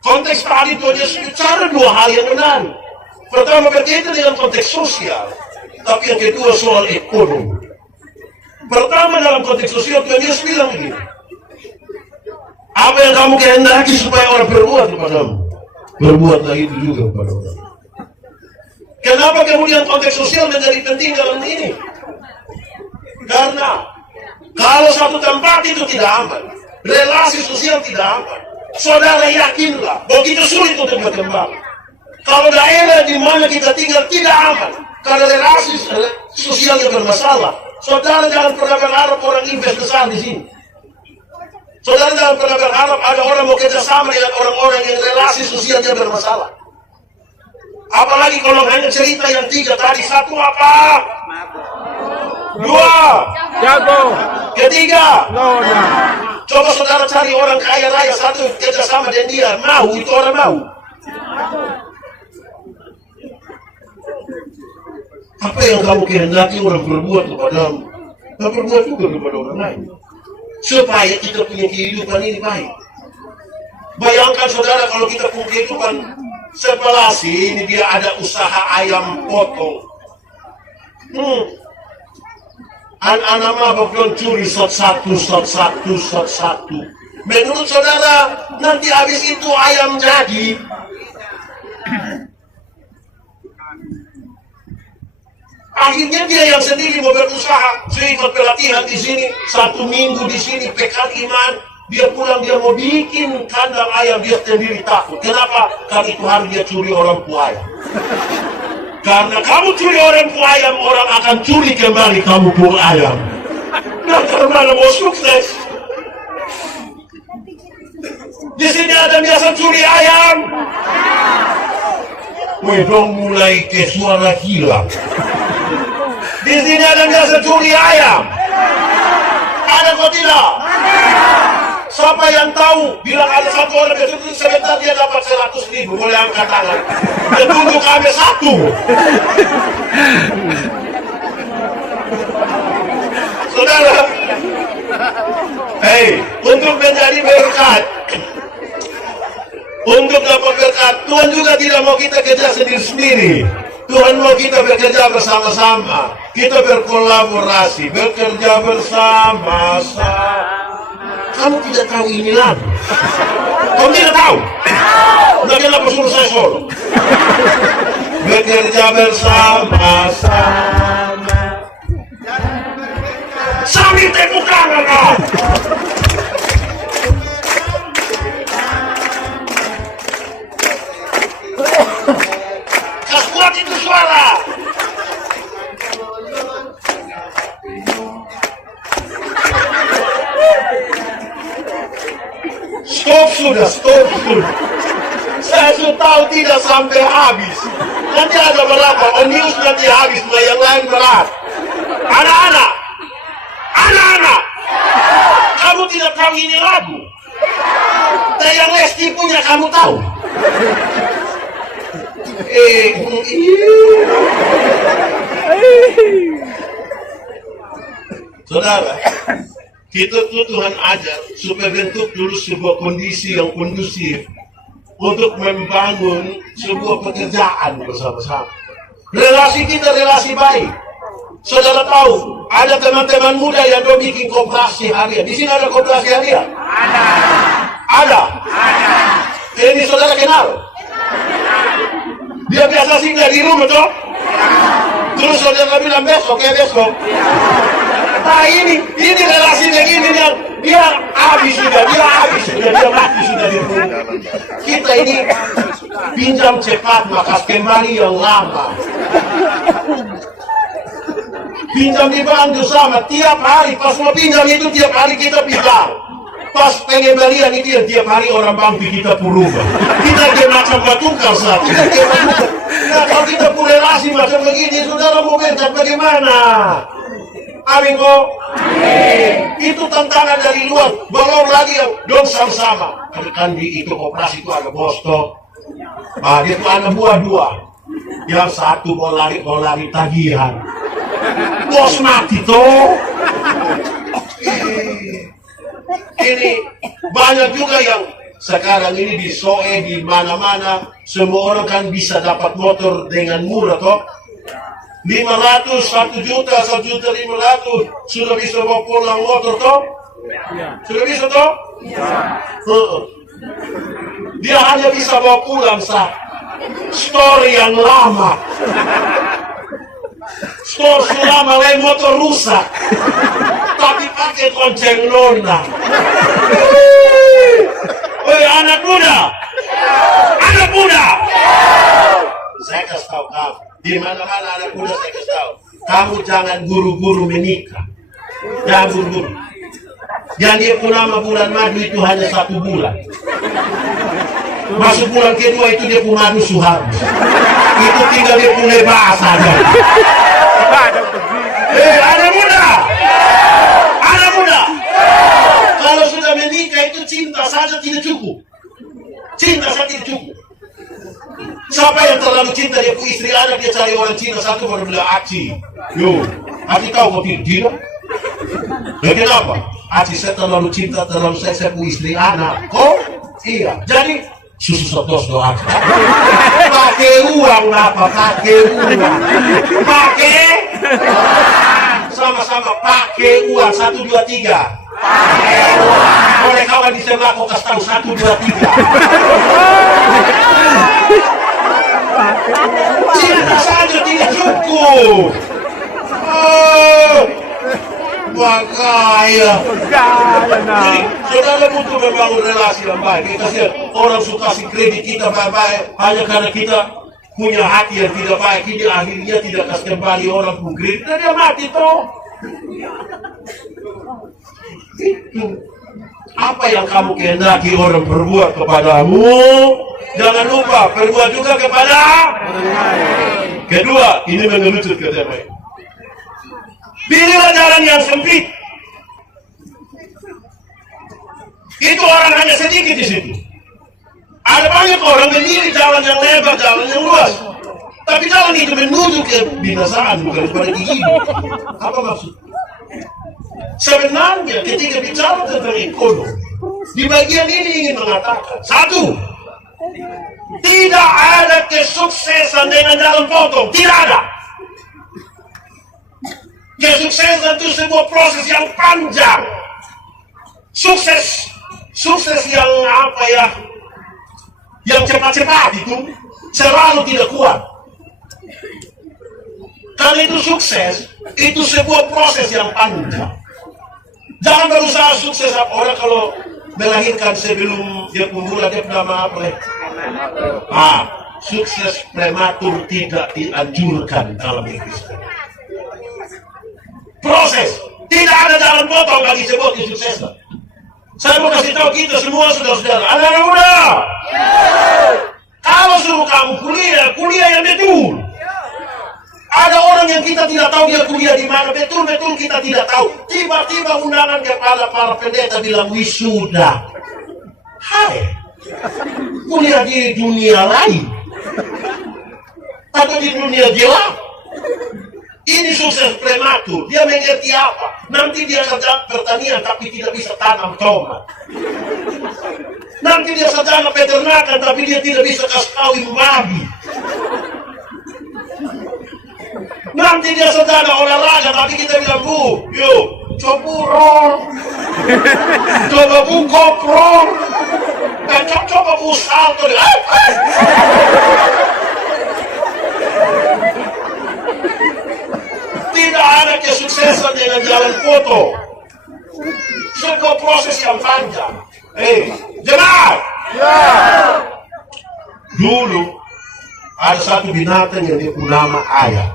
Konteks tadi Tuhan Yesus bicara dua hal yang benar. Pertama berkaitan dengan konteks sosial. Tapi yang kedua soal ekonomi. Pertama dalam konteks sosial Tuhan Yesus bilang begini. Apa yang kamu kehendaki supaya orang berbuat kepadamu, berbuatlah itu juga kepada orang. Kenapa kemudian konteks sosial menjadi penting dalam ini? Karena kalau satu tempat itu tidak aman, relasi sosial tidak aman, saudara yakinlah begitu sulit untuk berkembang. Kalau daerah di mana kita tinggal tidak aman, karena relasi sosialnya bermasalah, saudara jangan pernah berharap orang invest besar di sini. Saudara jangan pernah berharap ada orang mau kerjasama dengan orang-orang yang relasi sosialnya bermasalah. Apalagi kalau hanya cerita yang tiga tadi. Satu apa? Dua. Jago. Ketiga. Nona. Coba saudara cari orang kaya raya satu kerjasama dengan dia. Mau, itu orang mau. Apa yang kamu kehendaki orang berbuat kepadamu, dan berbuat juga kepada orang lain. Supaya kita punya kehidupan ini baik. Bayangkan saudara kalau kita punya kehidupan sebelah sini dia ada usaha ayam potong. Anak-anak mabok don curi satu. Menurut saudara nanti habis itu ayam jadi. Akhirnya dia yang sendiri mau berusaha. Saya ikut pelatihan di sini, 1 minggu di sini, pekan iman. Dia pulang, dia mau bikin kandang ayam, dia sendiri takut. Kenapa? Karena itu hari dia curi orang tua ayam. Karena kamu curi orang tua ayam, orang akan curi kembali kamu pun ayam. Nah, karena mau sukses. Di sini ada biasa curi ayam. Wedong mulai ke suara hilang. Di sini ada biasa curi ayam. Ada kok tidak? Siapa yang tahu? Bilang ada satu orang begitu sebentar dia dapat 100.000. Boleh angkat tangan. Dia tunjuk kami satu. Saudara, untuk menjadi berkat, untuk dapat berkat, Tuhan juga tidak mau kita kerja sendiri-sendiri. Tuhan mau kita bekerja bersama-sama. Kita berkolaborasi, bekerja bersama-sama. Kamu tidak tahu ini lagu? Kamu tidak tahu? Nah, kenapa suruh saya solo? Bekerja bersama-sama. Sambil tepuk tangan kau. Kuat itu suara. Stop sudah. Saya sudah tahu tidak sampai habis. Nanti ada berapa? News nanti habis, yang lain berat. Anak-anak, kamu tidak tahu ini lagu. Yang Lesti punya kamu tahu. Saudara, kita tuh Tuhan ajar supaya bentuk dulu sebuah kondisi yang kondusif untuk membangun sebuah pekerjaan bersama-sama. Relasi kita relasi baik. Saudara tahu, ada teman-teman muda yang mau bikin koperasi harian. Di sini ada koperasi harian? Ada. Ini saudara kenal? Dia biasa singgah di rumah toh? Terus saudara bilang besok ya besok. Nah ini relasi begini dia habis sudah, dia mati sudah di rumah. Kita ini pinjam cepat maka kembali yang lama. Pinjam di bank sama tiap hari, pas mau pinjam itu tiap hari kita pinjam. Pas pengembalian itu tiap hari orang bank kita berubah. Kita dia macam batukar saat kita. Nah kalau kita punya relasi macam begini, saudara mau bentak bagaimana? Amin ko? Itu tantangan dari luar. Belum lagi yang dong sama-sama. Kan di itu koperasi itu ada bos toh. Nah, dia tuh ada buah dua. Yang satu mau lari tagihan. Bos mati toh. Ini banyak juga yang sekarang ini di Soe, di mana-mana, semua orang kan bisa dapat motor dengan murah toh. 500, 1 juta, 1,5 juta, sudah bisa bawa pulang motor toh? Sudah bisa toh? Dia hanya bisa bawa pulang store yang lama. Store selama lain motor rusak, tapi pakai konceng nona. Woi anak muda, anak muda, saya kasih tahu kamu, di mana-mana anak muda saya kasih tahu, kamu jangan buru-buru menikah, jangan buru-buru. Yang dia purnama bulan madu itu hanya 1 bulan. Masuk bulan kedua itu dia pun madu suharus. Itu tinggal dia pun bahasa aja. Anak muda, anak muda. Kalau sudah menikah itu cinta saja tidak cukup. Cinta saja tidak cukup. Siapa yang terlalu cinta dia punya istri anak, dia cari orang Cina satu baru bilang Aci. Yo, Aci tahu kau tidak? Ya kenapa? Aci saya terlalu cinta, terlalu saya punya istri anak. Oh iya, jadi susu setos doa. Pakai uang apa? Pakai uang. Pakai sama-sama pakai uang 1, 2, 3. Pakai uang. Oleh kawan di sebelah kau kasih tahu 1, 2, 3. Cinta saja tidak cukup. Makanya. Jadi saudara butuh membangun relasi yang baik. Kasihan orang suka kasih kredit kita baik-baik hanya karena kita punya hati yang tidak baik. Ini akhirnya tidak kasih kembali orang pun kredit dan dia mati toh. Itu apa yang kamu kehendaki orang berbuat kepadamu, jangan lupa berbuat juga kepada orang lain. Kedua, ini mengerucut ke tempat. Pilihlah jalan yang sempit. Itu orang hanya sedikit di situ. Ada banyak orang memilih jalan yang lebar, jalan yang luas. Tapi jalan itu menuju ke binasaan, bukan kepada kehidupan. Apa maksud? Sebenarnya ketika bicara tentang ekonomi, di bagian ini ingin mengatakan, 1, tidak ada kesuksesan dengan jalan potong, tidak ada. Kesuksesan itu sebuah proses yang panjang. Sukses yang apa ya? Yang cepat-cepat itu selalu tidak kuat. Karena itu sukses, itu sebuah proses yang panjang. Jangan berusaha sukses orang kalau melahirkan sebelum dia pemula dia nama apa ya? Sukses prematur tidak dianjurkan dalam Islam. Proses, tidak ada jalan potong bagi sebuah kesuksesan. Saya mau kasih tahu kita semua saudara-saudara, anak-anak muda. Kalau suruh kamu kuliah yang betul. Ada orang yang kita tidak tahu dia kuliah di mana, betul-betul kita tidak tahu. Tiba-tiba undangan kepada para pendeta bilang wisuda. Hai, kuliah di dunia lain atau di dunia gelap. Ini sukses prematur. Dia mengerti apa? Nanti dia kerja pertanian tapi tidak bisa tanam tomat. Nanti dia sarjana peternakan tapi dia tidak bisa kasih kawin babi. Nanti dia sarjana olahraga tapi kita bilang yuk coba coba koprol dan coba salto. Tidak ada kesuksesan dengan jalan foto. Sebuah proses yang panjang. Jemaat. Dulu ada satu binatang yang dia punya nama ayam.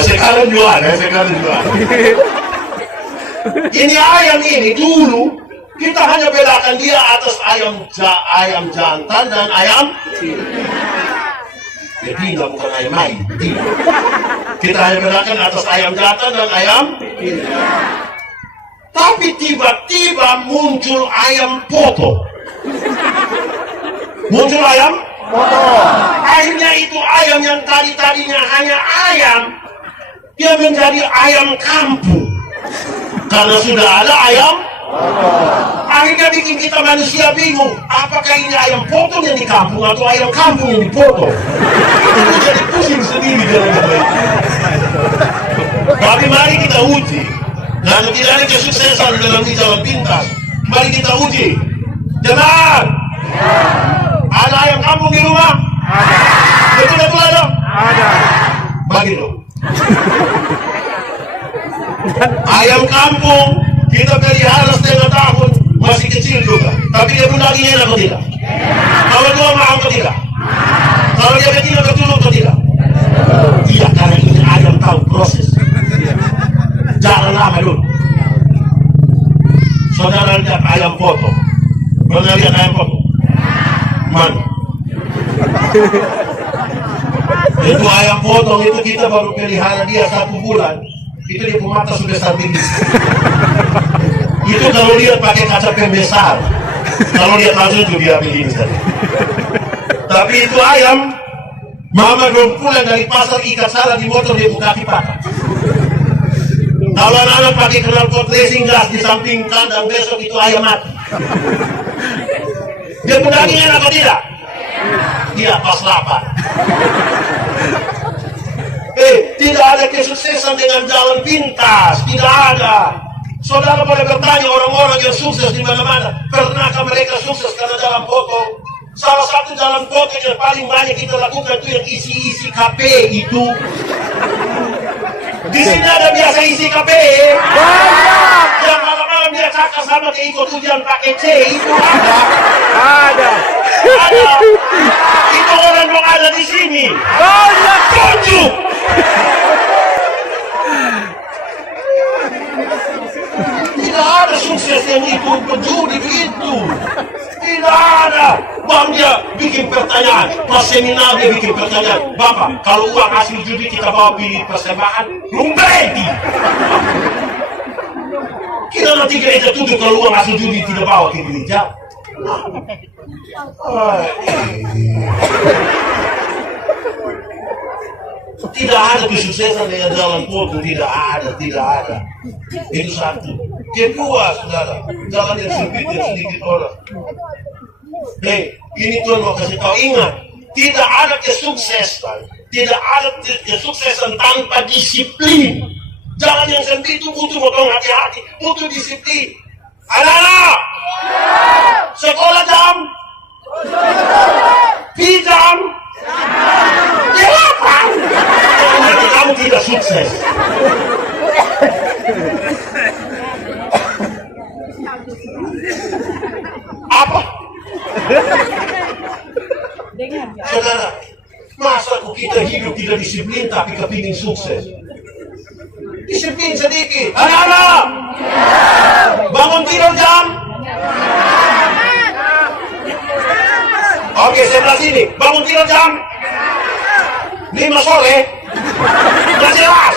Sekarang juga ada. Ini ayam ini dulu kita hanya bedakan dia atas ayam jantan dan ayam. Betina bukan ayam lain, betina. Kita hanya bedakan atas ayam jantan dan ayam. Tapi tiba-tiba muncul ayam poto. Muncul ayam poto. Akhirnya itu ayam yang tadinya hanya ayam, dia menjadi ayam kampung. Karena sudah ada ayam. Akhirnya bikin kita manusia bingung, apakah ini ayam potong yang di kampung atau ayam kampung yang dipotong. Itu jadi pusing sendiri dalam itu. Tapi mari kita uji. Dan tidak ada kesuksesan dalam jalan pintas. Mari kita uji. Jemaat, ada ayam kampung di rumah? Betul-betul ada? Ada. Bagi dong. Ayam kampung kita pelihara setengah tahun, masih kecil juga. Tapi dia pun dagingnya enak atau tidak? Kalau dua mahal atau tidak? Kalau dia betina betul atau tidak? Iya, karena ini ayam tahu proses. Jangan lama dulu. Saudara lihat ayam potong. Pernah lihat ayam potong? Mana? Itu ayam potong itu kita baru pelihara dia 1 bulan. Itu dia mata sudah sendiri. Itu kalau lihat pakai kaca pembesar. Kalau lihat langsung itu dia begini saja. Tapi itu ayam, mama belum pulang dari pasar ikat salah di motor dia buka kaki patah. Kalau anak-anak pakai knalpot racing gas di samping kandang besok itu ayam mati. Dia pun dagingnya enak atau tidak? Iya, pas lapar. Tidak ada kesuksesan dengan jalan pintas, tidak ada. Saudara boleh bertanya orang-orang yang sukses di mana-mana, pernahkah mereka sukses karena jalan potong? Salah satu jalan potong yang paling banyak kita lakukan itu yang isi-isi KP itu. Di sini ada biasa isi KP. Banyak. Yang malam-malam dia cakap sama dia ikut ujian pakai C itu ada. Ada. Ada. Itu orang yang ada di sini. Banyak. Tunjuk. Tidak ada sukses yang itu berjudi begitu. Tidak ada. Bang dia bikin pertanyaan. Pas seminar dia bikin pertanyaan. Bapak, kalau uang hasil judi kita bawa pilih persembahan, berhenti. Kita nanti gereja tutup kalau uang hasil judi tidak bawa ke gereja. Tidak ada kesuksesan dengan jalan potong, tidak ada. Itu satu. Kedua, saudara, jalan yang sempit dan sedikit orang. Ini Tuhan mau kasih tahu, ingat, tidak ada kesuksesan tanpa disiplin. Jalan yang sempit itu butuh potong hati-hati, butuh disiplin. Anak-anak, sekolah jam, jam, delapan. Nanti kamu tidak sukses. Apa? Saudara, masa kita hidup tidak disiplin tapi kepingin sukses? Disiplin sedikit. Anak-anak, bangun tidur jam. Oke, sebelah sini. Bangun tidur jam 5 sore. Sudah jelas.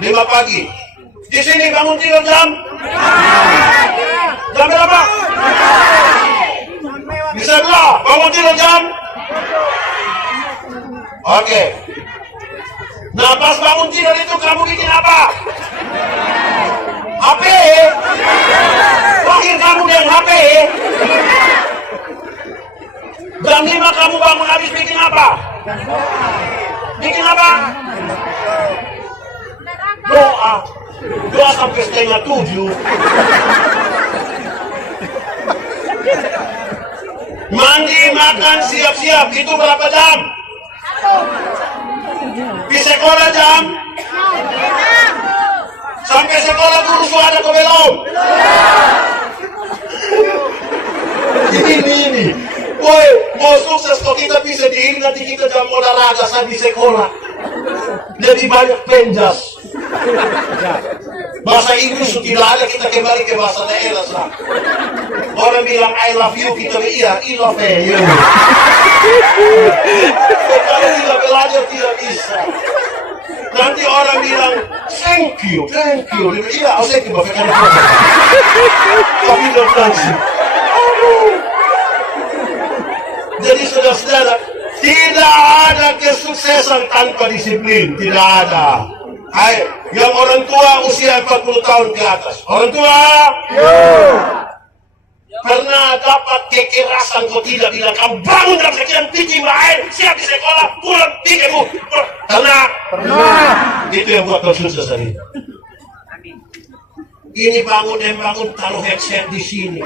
5 pagi. Di sini bangun tidur jam berapa? Di sebelah bangun tidur jam. Oke. Nah, pas bangun tidur itu kamu bikin apa? HP. Lahir kamu dengan HP. Jam 5 kamu bangun habis bikin apa? Bikin apa? Doa sampai setengah 7. Mandi, makan, siap-siap. Itu berapa jam? Di sekolah jam? Sampai sekolah guru sudah ada ke belum? Ini. Woi, mau sukses kok kita bisa diri nanti kita jam olahraga saat di sekolah. Lebih banyak penjas. Bahasa Inggris tidak ada, kita kembali ke bahasa daerah. Orang bilang I love you, kita iya, I love you. Kalau tidak belajar tidak bisa. Nanti orang bilang thank you. Iya, thank you, Bapak. Tapi langsung. Jadi saudara-saudara, tidak ada kesuksesan tanpa disiplin, tidak ada. Hai, yang orang tua usia 40 tahun ke atas, orang tua pernah dapat kekerasan kau tidak bilang kamu bangun dalam sekian tinggi main siap di sekolah pulang tiga pernah itu yang buat kau susah hari ini bangun taruh headset di sini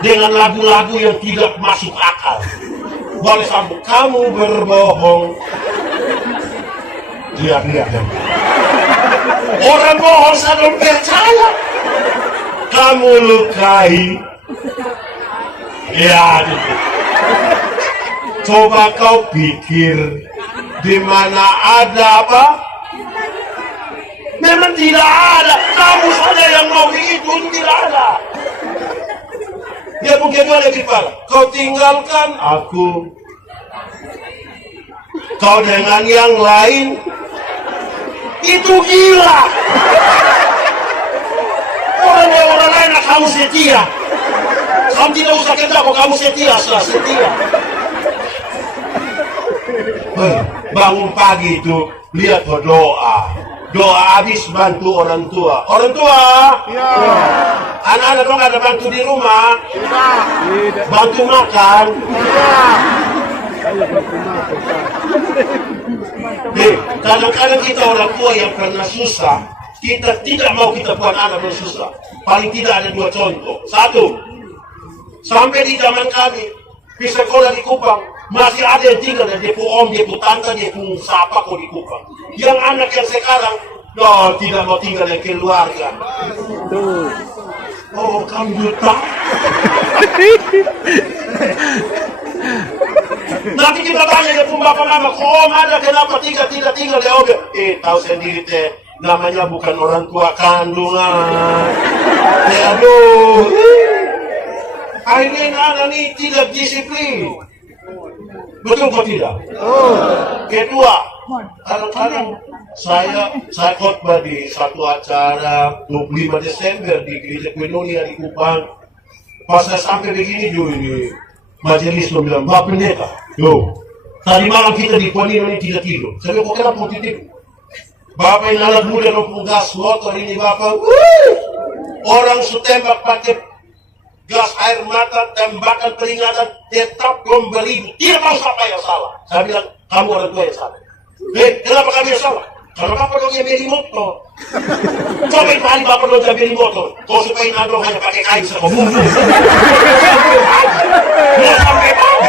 dengan lagu-lagu yang tidak masuk akal boleh sambung kamu berbohong lihat orang bohong saya belum percaya kamu lukai ya gitu. Coba kau pikir di mana ada apa memang tidak ada kamu saja yang mau itu tidak ada dia mungkin ada di kepala kau tinggalkan aku kau dengan yang lain itu gila orang lain kamu setia kamu tidak usah kerja kok kamu setia bangun pagi itu lihat doa habis bantu orang tua ya. Anak-anak dong ada bantu di rumah tidak. Bantu makan kadang-kadang kita orang tua yang pernah susah kita tidak mau kita buat anak bersusah. Paling tidak ada dua contoh. Satu, sampai di zaman kami di sekolah di Kupang masih ada yang tinggal dan dia om, dia tante, dia siapa kok di Kupang. Yang anak yang sekarang tidak mau tinggal dengan keluarga. Oh, kamu buta. Nanti kita tanya dia pun bapak mama, om ada kenapa tidak tinggal dia om? Tahu sendiri teh. Namanya bukan orang tua kandungan. Aduh. Akhirnya anak ini tidak disiplin. Betul atau tidak? Kedua, kadang-kadang saya khotbah di satu acara 25 Desember di Gereja Koinonia di Kupang. Pas saya sampai begini dulu ini majelis bilang, Bapak Pendeta, tadi malam kita di Koinonia ini tidak tidur. Saya bilang, kok kenapa tidur? Bapak ini anak muda numpung gas motor ini Bapak. Orang tembak pakai gas air mata, tembakan peringatan, tetap membeli. Tidak tahu siapa yang salah. Saya bilang, kamu orang tua yang salah. Kenapa kami yang salah? Karena Bapak dong yang beli motor. Coba itu hari Bapak dong yang beli motor. Kau supaya nadong hanya pakai kain sama bumbu. Nggak sampai tahu.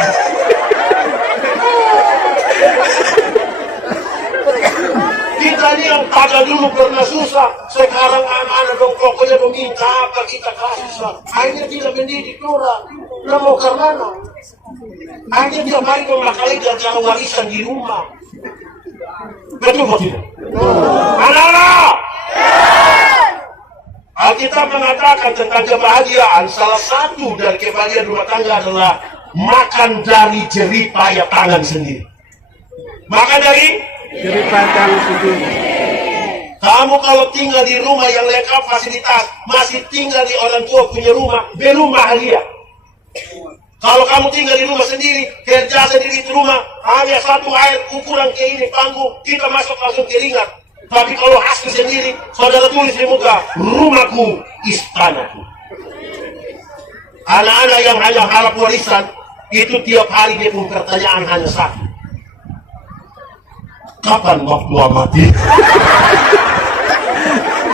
Kita ini yang pada dulu pernah susah, sekarang anak-anak dong pokoknya meminta apa kita kasih. Akhirnya tidak mendidik orang, nggak mau karena akhirnya tiap hari memakai jajan warisan di rumah. Betul kok tidak? Anak-anak, Alkitab mengatakan tentang kebahagiaan, salah satu dari kebahagiaan rumah tangga adalah makan dari jerih payah tangan sendiri. Makan dari jerih payah tangan sendiri. Kamu kalau tinggal di rumah yang lengkap fasilitas, masih tinggal di orang tua punya rumah, berumah dia. Kalau kamu tinggal di rumah sendiri, kerja sendiri di rumah, hanya satu air ukuran kayak ini panggung, kita masuk langsung keringat. Tapi kalau hasil sendiri, saudara tulis di muka, rumahku, istanaku. Anak-anak yang hanya harap warisan, itu tiap hari dia pun pertanyaan hanya satu. Kapan waktu mati?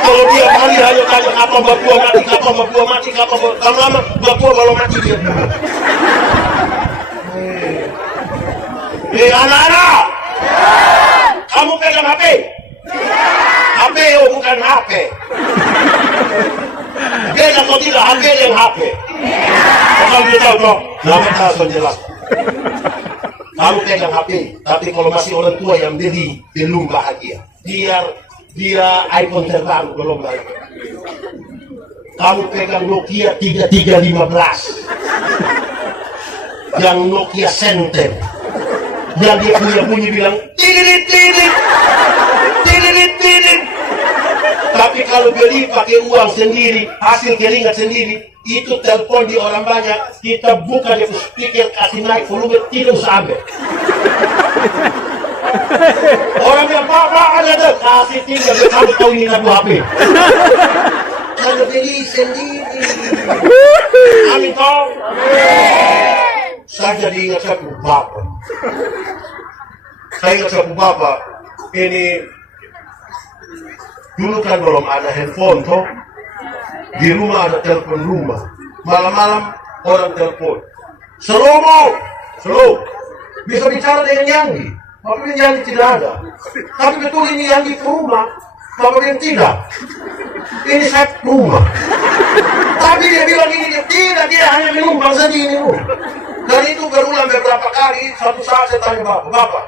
Kalau dia hari hanya tanya kapan Bapak mati, kapan Bapak mati, kapan lama Bapak kalau mati dia. Anak-anak, kamu pegang HP? HP bukan HP. Beda atau tidak HP dan HP? Kamu tahu dong? Nama tahu jelas. Kamu pegang HP, tapi kalau masih orang tua yang beli belum bahagia. Dia iPhone terbaru belum bahagia. kamu pegang Nokia 3315 yang Nokia senter, yang dia punya bunyi bilang tidit tidit tidit tidit. Tapi kalau beli pakai uang sendiri, hasil keringat sendiri, itu telepon di orang banyak, kita buka di speaker, kasih naik volume, tidak usah ambil. Orang bilang, Pak, ada, kasih tinggal, kamu tahu ini lagu HP. Kalau beli sendiri. Amin toh. Saya jadi ingat satu bapak. Saya ingat satu bapak, ini dulu kan belum ada handphone toh. Di rumah ada telepon rumah. Malam-malam orang telepon. Slow. Bisa bicara dengan Yanggi. Tapi Yanggi tidak ada. Tapi betul ini Yanggi ke rumah. Tapi dia tidak. Ini saya rumah. Tapi dia bilang ini dia tidak, dia hanya menumpang saja ini. Dan itu berulang beberapa kali. Satu saat saya tanya Bapak,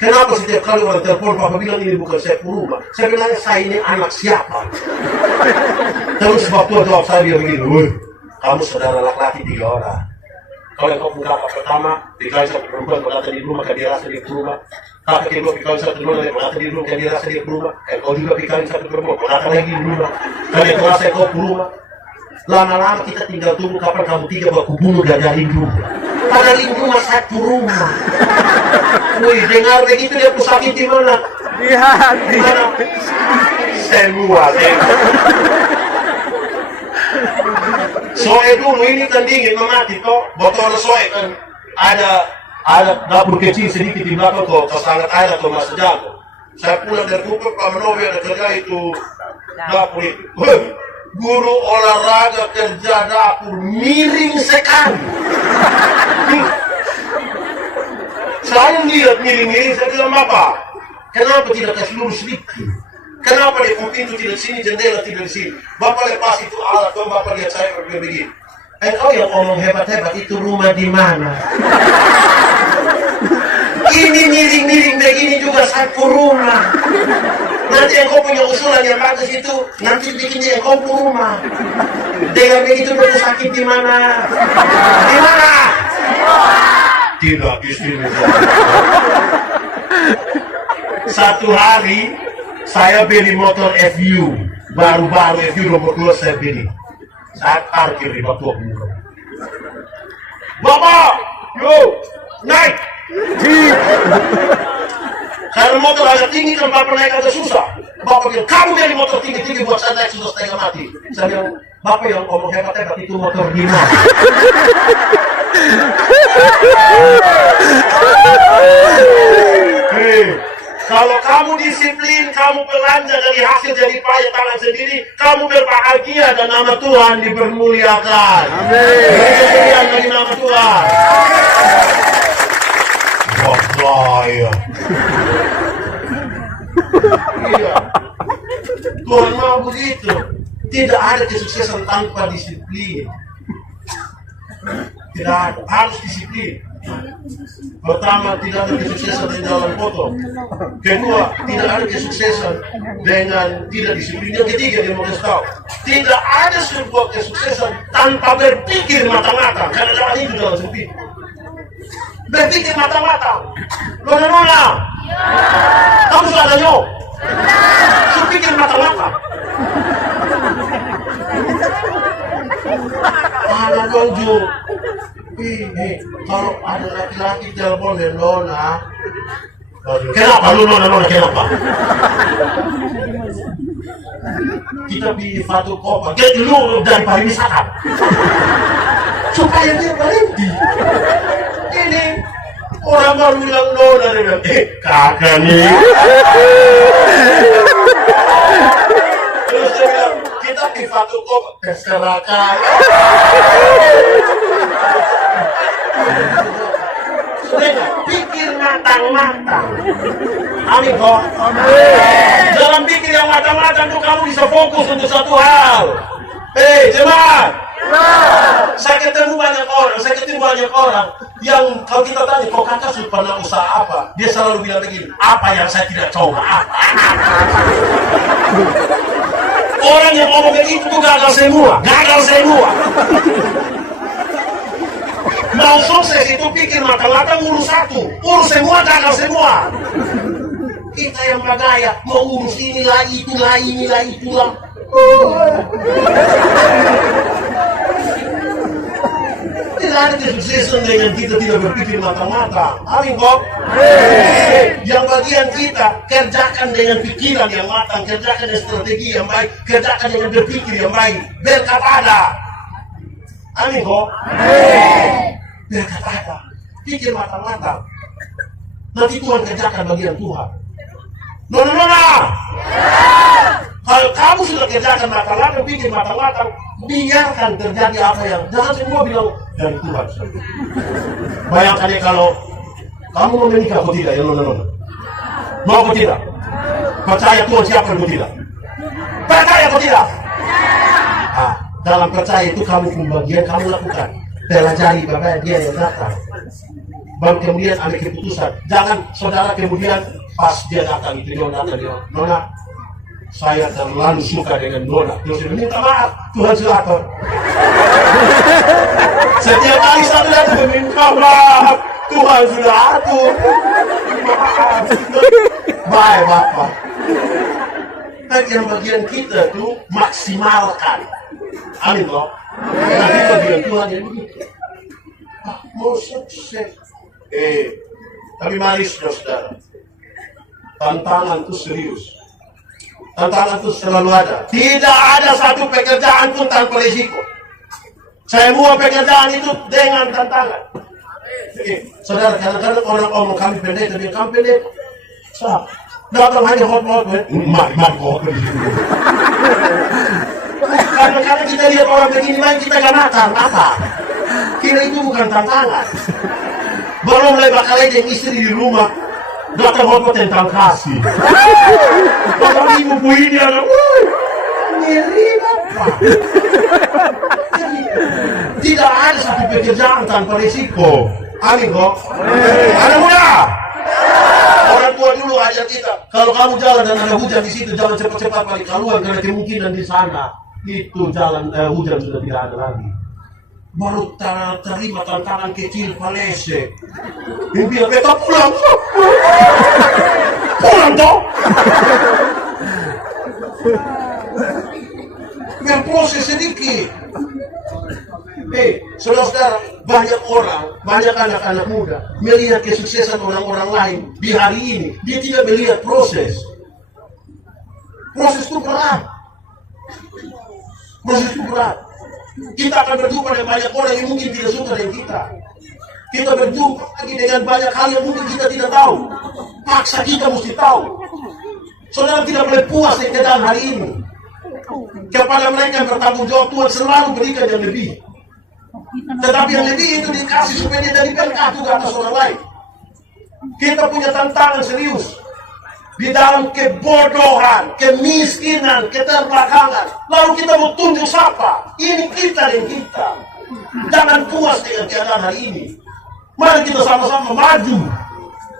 kenapa setiap kali orang telepon Bapak bilang ini bukan saya ke rumah? Saya bilang saya ini anak siapa? Terus waktu jawab saya dia begini, kamu saudara laki-laki 3 orang. Kalau yang kau punya kakak pertama, dikali satu perempuan berkata di rumah, dia rasa dia ke rumah. Kakak kedua dikali satu perempuan, berkata di rumah, dia rasa dia ke rumah. Kau juga dikali satu perempuan, berkata lagi di rumah. Kalian merasa kau ke rumah. Lama-lama kita tinggal tunggu kapan kamu 3 baku bunuh dari rumah. Pada rumah satu rumah. Wih, dengar begitu dia pusakit di mana? Di hati. Di mana? Semua. Soe dulu ini kan dingin mati toh, botol soe kan ada dapur kecil sedikit di belakang kok, sangat air atau masuk jago. Saya pulang dari Kupang, Pak Manowi ada kerja itu dapur itu. Guru olahraga kerja dapur miring sekali. Saya lihat miring-miring, saya bilang Bapak, kenapa tidak kasih lurus sedikit? Kenapa di pintu tidak sini, jendela tidak di sini? Bapak lepas itu alat, Bapak lihat saya berpikir begini. Engkau yang ngomong hebat-hebat itu rumah di mana? Ini miring-miring begini juga satu rumah. Nanti engkau punya usulan yang bagus itu, nanti bikin di engkau rumah. Dengan begitu dokter sakit di mana? Di mana? Tidak di sini. Satu hari saya beli motor FU, baru-baru FU nomor 2 saya beli. Saya parkir di batu bunga. Bapak, yuk, naik. Karena motor agak tinggi kan Bapak naik agak susah. Bapak bilang, kamu beli motor tinggi-tinggi buat saya naik susah setengah mati. Saya bilang, Bapak yang ngomong hebat-hebat itu motor di mana? Kalau kamu disiplin, kamu belanja dari hasil jadi payah tangan sendiri, kamu berbahagia dan nama Tuhan dipermuliakan. Amin. Dari nama Tuhan. Bahaya. Iya. Tuhan mau begitu. Tidak ada kesuksesan tanpa disiplin. Tidak ada, harus disiplin. Pertama, tidak ada kesuksesan di dalam foto. Kedua, tidak ada kesuksesan dengan tidak disiplin. Yang ketiga, dia mau kasih tahu, tidak ada sebuah kesuksesan tanpa berpikir matang-matang. Karena dalam itu dalam sepi. Berpikir matang-matang. Nona, kamu sudah ada nyok. Berpikir matang-matang. Ada konju. Ini kalau ada laki-laki telepon dan Nona, kenapa lu Nona kenapa? Kita pilih satu koper, jadi lu dari pariwisata supaya dia berhenti. Ini orang baru bilang Nona, dia bilang, kakak nih. Terus dia bilang, kita pilih satu koper, keserakan. Sudah pikir matang-matang. Amin kok. Dalam pikir yang matang-matang tuh kamu bisa fokus untuk satu hal. Jemaat. Saya ketemu banyak orang yang kalau kita tanya, kok kakak sudah pernah usaha apa? Dia selalu bilang begini, apa yang saya tidak coba? Apa? Orang yang ngomong begitu tuh gagal semua, gagal semua. Mau sukses itu pikir matang-matang urus satu, urus semua gagal semua. Kita yang bergaya mau urus inilah itulah inilah itulah. Tidak ada kesuksesan dengan kita tidak berpikir matang-matang. Amin kok. Yang bagian kita kerjakan dengan pikiran yang matang, kerjakan dengan strategi yang baik, kerjakan dengan berpikir yang baik. Berkat ada. Amin kok. Berkat ada. Pikir matang-matang. Nanti Tuhan kerjakan bagian Tuhan. Nona. Kalau kamu sudah kerjakan matang-matang, pikir matang-matang, biarkan terjadi apa yang jangan semua bilang dari Tuhan. Bayangkan ya kalau kamu mau menikah atau tidak ya nona. Mau atau tidak? Percaya Tuhan siapa atau tidak? Percaya atau tidak? Ah, dalam percaya itu kamu pembagian kamu lakukan. Pelajari bapak dia yang datang. Baru kemudian ambil keputusan. Jangan saudara kemudian pas dia datang itu dia datang dia nona. Saya terlalu suka dengan Nona. Terus dia minta maaf, Tuhan silakan. Setiap kali satu datang meminta maaf, Tuhan sudah atur. Maaf. Baik Bapak. Bagian bagian kita itu maksimalkan. Amin loh. Nanti bagian Tuhan yang begitu. Mau sukses. Tapi mari saudara. Tantangan itu serius. Tantangan itu selalu ada. Tidak ada satu pekerjaan pun tanpa risiko. Semua pekerjaan itu dengan tantangan. Saudara, kadang-kadang orang ngomong kami pendek, tapi kami pendek. Sah. Datang hanya hot-hot. Mari kok. Kadang-kadang kita lihat orang begini main, kita gak makan. Apa? Kira itu bukan tantangan. Baru mulai bakal aja istri di rumah. Datang hot tentang kasih. Bapak ibu bu ini ada, ngeri Bapak. Tidak ada satu pekerjaan tanpa risiko. Amin kok. Ada muda. Orang tua dulu ajar kita, kalau kamu jalan dan ada hujan di situ, jangan cepat-cepat balik keluar karena kemungkinan di sana itu jalan hujan sudah tidak ada lagi. Baru terima tantangan kecil palese. Mimpi kita pulang. Pulang toh. Berproses sedikit. Saudara-saudara, banyak orang, banyak anak-anak muda melihat kesuksesan orang-orang lain di hari ini. Dia tidak melihat proses. Proses itu berat. Proses itu berat. Kita akan berjumpa dengan banyak orang yang mungkin tidak suka dengan kita. Kita berjumpa lagi dengan banyak hal yang mungkin kita tidak tahu. Paksa kita mesti tahu. Saudara tidak boleh puas dengan keadaan hari ini. Kepada mereka yang bertanggung jawab, Tuhan selalu berikan yang lebih. Tetapi yang lebih itu dikasih supaya dia dari berkat juga atas orang lain. Kita punya tantangan serius. Di dalam kebodohan, kemiskinan, keterbelakangan. Lalu kita mau tunjuk siapa? Ini kita dan kita. Jangan puas dengan keadaan hari ini. Mari kita sama-sama maju.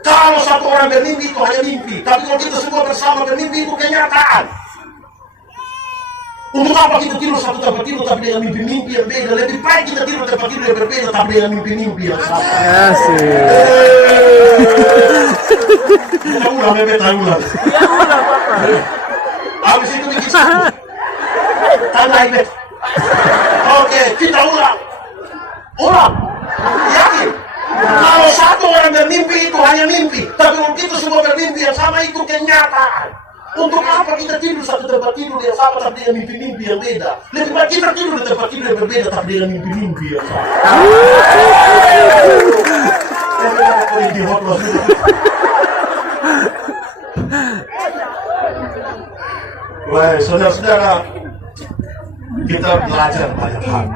Kalau satu orang bermimpi itu hanya mimpi. Tapi kalau kita semua bersama bermimpi itu kenyataan. Untuk apa kita tidur satu tempat tidur tapi dengan mimpi-mimpi yang beda? Lebih baik kita tidur tempat tidur yang berbeda tapi dengan mimpi-mimpi yang sama. Kita ulang, kita ulang. Habis itu bikin satu. Tanda ibet. Oke, kita ulang. Ulang. Yakin? Kalau satu orang bermimpi itu hanya mimpi. Tapi kalau kita semua bermimpi yang sama itu kenyataan. Untuk apa kita tidur satu tempat tidur yang sama tapi dengan mimpi-mimpi yang beda? Lebih baik kita tidur di tempat tidur yang berbeda tapi dengan mimpi-mimpi yang sama. Baik, saudara-saudara, kita belajar banyak hal.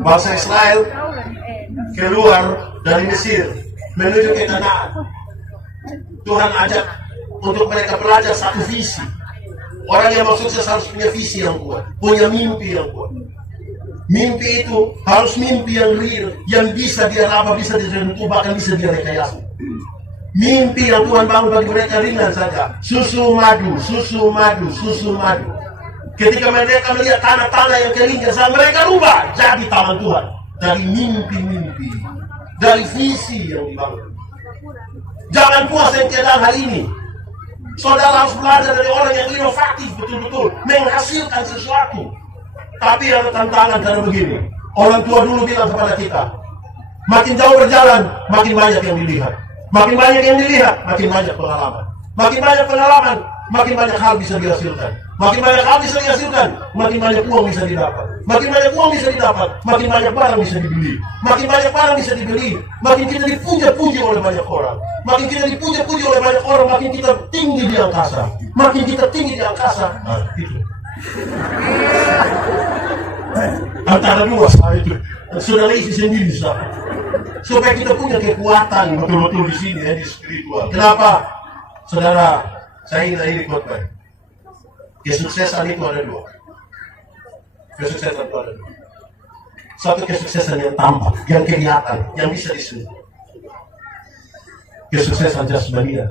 Bangsa Israel keluar dari Mesir menuju ke Kanaan. Tuhan ajak untuk mereka belajar satu visi. Orang yang mau sukses harus punya visi yang kuat, punya mimpi yang kuat. Mimpi itu harus mimpi yang real, yang bisa dia raba, bisa dia rentu, bahkan bisa dia rekayasa. Mimpi yang Tuhan bangun bagi mereka ringan saja. Susu madu, susu madu, susu madu. Ketika mereka melihat tanah-tanah yang kering, mereka rubah jadi taman Tuhan. Dari mimpi-mimpi, dari visi yang dibangun. Jangan puas yang keadaan hari ini. Saudara harus belajar dari orang yang inovatif betul-betul, menghasilkan sesuatu. Tapi ada tantangan karena begini. Orang tua dulu bilang kepada kita, makin jauh berjalan, makin banyak yang dilihat. Makin banyak yang dilihat, makin banyak pengalaman. Makin banyak pengalaman, makin banyak hal bisa dihasilkan. Makin banyak hal bisa dihasilkan, makin banyak uang bisa didapat. Makin banyak uang bisa didapat, makin banyak barang bisa dibeli. Makin banyak barang bisa dibeli, makin kita dipuja-puji oleh banyak orang. Makin kita dipuja-puji oleh banyak orang, makin kita tinggi di angkasa. Makin kita tinggi di angkasa, itu. Antara dua saya itu, sudah isi sendiri saya. Supaya kita punya kekuatan betul-betul di sini, di spiritual. Kenapa? Saudara, saya ingin akhiri khotbah. Kesuksesan itu ada dua. Kesuksesan itu ada dua. Satu kesuksesan yang tampak, yang kelihatan, yang bisa disebut. Kesuksesan jasmania.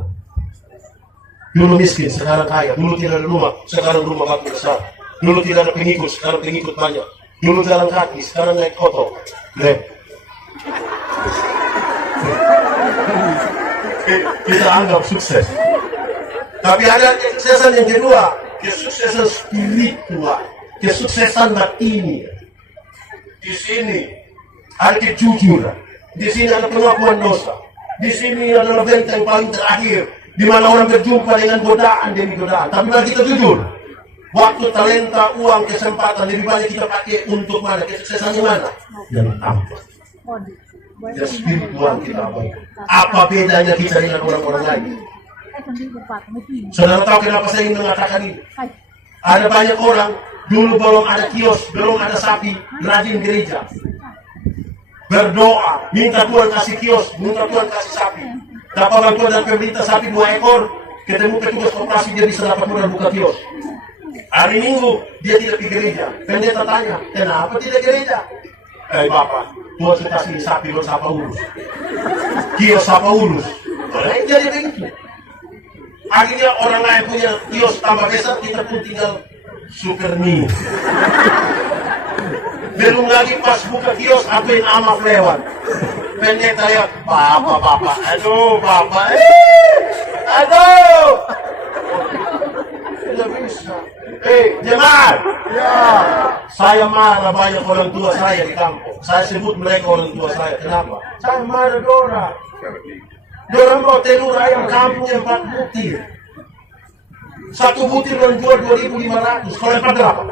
Dulu miskin, sekarang kaya. Dulu tidak ada rumah, sekarang rumah makin besar. Dulu tidak ada pengikut, sekarang pengikut banyak. Dulu jalan kaki, sekarang naik motor. Kita anggap sukses. Tapi ada kesuksesan yang kedua, kesuksesan spiritual, kesuksesan batini. Di sini ada kejujuran, di sini ada pengakuan dosa, di sini adalah benteng paling terakhir, di mana orang berjumpa dengan godaan demi godaan. Tapi mari kita jujur, waktu, talenta, uang, kesempatan lebih banyak kita pakai untuk mana? Kesuksesan yang mana? Yang tampak. Ya spiritual kita apa bedanya kita dengan orang-orang lain? Saudara tahu kenapa saya ingin mengatakan ini? Ada banyak orang, dulu belum ada kios, belum ada sapi, rajin gereja. Berdoa, minta Tuhan kasih kios, minta Tuhan kasih sapi. Dapat bantuan dari pemerintah sapi 2 ekor, ketemu petugas koperasi dia bisa dapat modal buka kios. Hari Minggu dia tidak pergi gereja. Pendeta tanya, kenapa tidak gereja? Bapak, Tuhan sudah kasih sapi lo siapa urus, kios siapa urus. Orang jadi begitu. Akhirnya orang lain punya kios tambah besar, kita pun tinggal super mie. Belum lagi pas buka kios, apa yang amat lewat. Pendeta ya, bapak, aduh bapak, aduh. Tidak bisa. Jemaat, ya. Saya marah banyak orang tua saya di kampung. Saya sebut mereka orang tua saya. Kenapa? Saya marah Dora. Dorang bawa telur ayam kampung yang 4 butir. 1 butir orang jual 2.500. Kalau 4 berapa?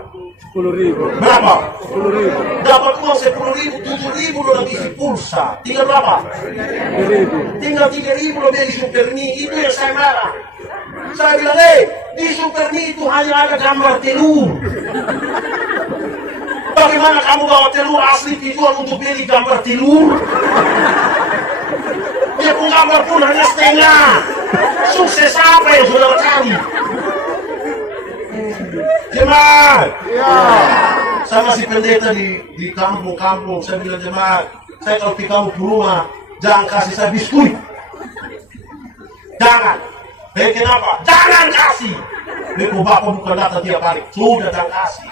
10.000. Berapa? 10.000. Dapat uang 10.000, 7.000 orang isi pulsa. Tinggal berapa? 3.000. Tinggal 3.000 lebih di super mie. Itu yang saya marah. Saya bilang, di super mie itu hanya ada gambar telur. Bagaimana kamu bawa telur asli dijual untuk beli gambar telur? Dia pun gambar pun hanya setengah. Sukses apa yang sudah cari? Jemaat, ya. Sama si pendeta di kampung-kampung, saya bilang jemaat, saya kalau pergi kamu ke rumah, jangan kasih saya biskuit. Jangan. Kenapa? Jangan kasih. Bapak bukan datang tiap hari, sudah jangan kasih.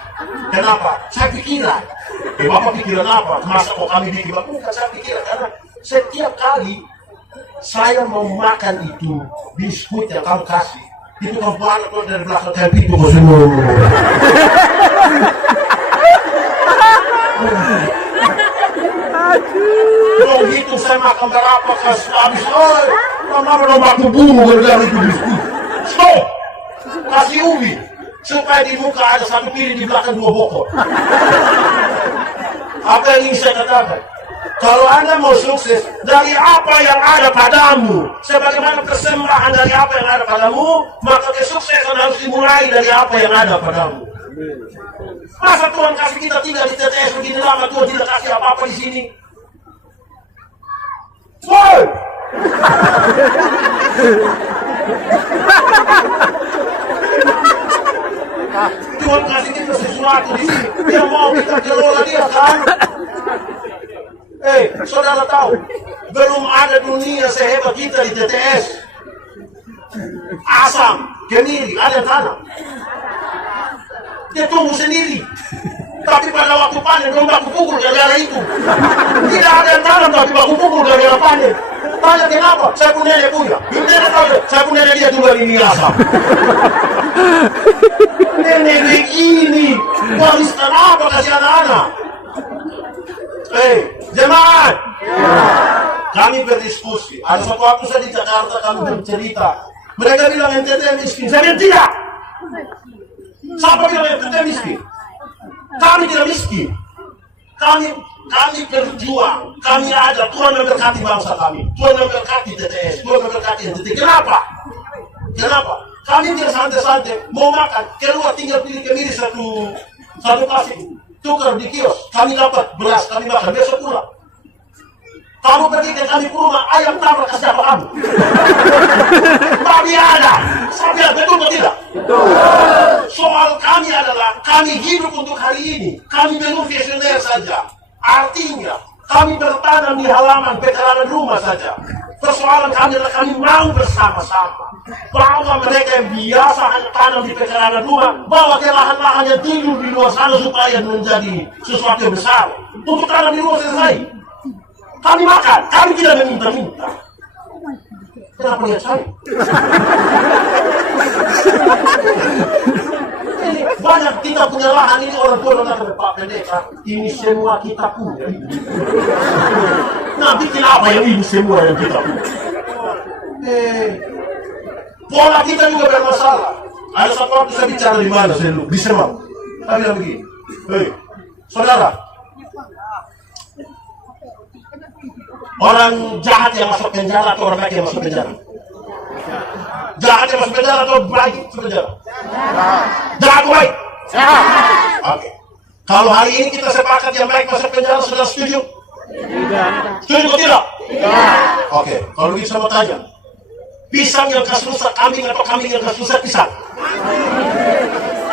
Kenapa? Saya pikiran. Bapak pikiran apa? Masa kok kami bikin? Bukan saya pikiran, karena setiap kali saya mau makan itu biskuit yang kamu kasih, itu kamu anak keluar dari belakang kayak pintu semua. Kalau gitu saya makan berapa habis, mama belum aku bungu gara-gara itu biskuit. Stop, kasih ubi supaya di muka ada 1 piring, di belakang 2 bokor. Apa yang ingin saya katakan? Kalau Anda mau sukses, dari apa yang ada padamu, sebagaimana persembahan dari apa yang ada padamu, maka kesuksesan harus dimulai dari apa yang ada padamu. Masa Tuhan kasih kita tinggal di TTS begini lama, Tuhan tidak kasih apa-apa di sini? Woi! Tuhan kasih kita sesuatu di sini, dia mau kita kelola dia kan? Saudara tahu, belum ada dunia sehebat kita di TTS. Asam, Kemiri, ada tanah. dia tumbuh sendiri. Tapi pada waktu panen, dong baku pukul gara-gara itu. Tidak ada yang tanam, tapi baku pukul gara-gara panen. Tanya kenapa? Saya pun nenek punya. Nenek tahu, saya pun nenek dia juga ini asap. Nenek begini, wariskan apa kasih anak-anak? Jemaat, kami berdiskusi. Ada suatu waktu saya di Jakarta, kami bercerita. Mereka bilang NTT miskin. Saya bilang tidak. Siapa bilang NTT miskin? Kami tidak miskin. Kami berjuang. Kami ada. Tuhan memberkati bangsa kami. Tuhan memberkati TTS. Tuhan memberkati NTT. Kenapa? Kami tidak santai-santai. Mau makan. Keluar tinggal pilih kemiri satu plastik. Tukar di kios. Kami dapat beras. Kami makan. Besok pulang. Kamu pergi ke kami ke rumah. Ayam tabrak kasih apa kamu? Kami ada. Saya betul atau tidak? Soal kami adalah kami hidup untuk hari ini. Kami belum visioner saja. Artinya kami bertanam di halaman pekarangan rumah saja. Persoalan kami adalah kami mau bersama-sama. Bahwa mereka yang biasa hanya tanam di pekarangan rumah, bawa ke lahan-lahan yang tidur di luar sana supaya menjadi sesuatu yang besar. Untuk tanam di rumah selesai. Kami makan, kami tidak meminta-minta. Kenapa lihat saya? Banyak kita punya lahan ini, orang tua datang Pak Pendeta, ini semua kita punya. Nah, bikin apa yang ini semua yang kita punya? Pola kita juga bermasalah. Ada satu waktu saya bicara di mana, di Semau. Saya bilang begini, saudara, orang jahat yang masuk penjara atau orang baik yang masuk penjara? Jahat yang masuk penjara atau baik masuk penjara? Jahat atau baik? Oke. Kalau hari ini kita sepakat yang baik masuk penjara, sudah setuju? Setuju atau tidak? Oke. Kalau bisa mau tanya, pisang yang kasih rusak kambing atau kambing yang kasih rusak pisang?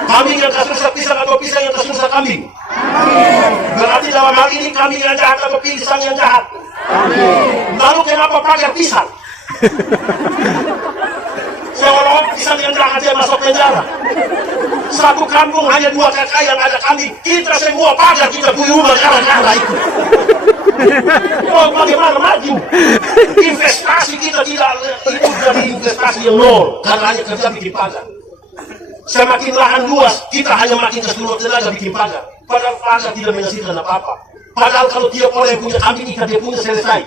Kambing yang kasih rusak pisang atau pisang yang kasih rusak kambing? Berarti dalam hal ini kambing yang jahat atau pisang yang jahat? Lalu kenapa pagar pisang? Seolah-olah pisang yang jahat yang masuk penjara. Satu kampung hanya 2 kakak yang ada kambing. Kita semua pagar, kita punya rumah gara-gara itu. Oh, bagaimana maju? Investasi kita tidak itu dari investasi yang nol. Karena hanya kerja bikin pagar. Semakin lahan luas, kita hanya makin keseluruh tenaga bikin pagar. Padahal pagar tidak menghasilkan apa-apa. Padahal kalau tiap orang yang punya kambing ikan dia punya selesai.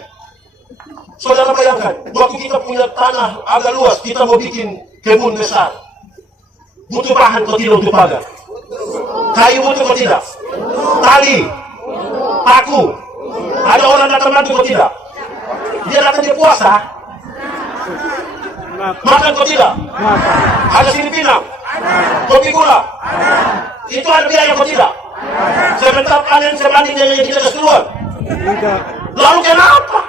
Saudara bayangkan, waktu kita punya tanah agak luas, kita mau bikin kebun besar. Butuh bahan kok tidak untuk pagar? Kayu butuh kok tidak? Tali, paku. Ada orang datang bantu kok tidak? Dia datang dia puasa. Makan kok tidak? Ada sini pinang, kopi gula. Itu ada biaya kok tidak? Sebentar panen sebanding dengan yang kita kasih keluar. Lalu kenapa?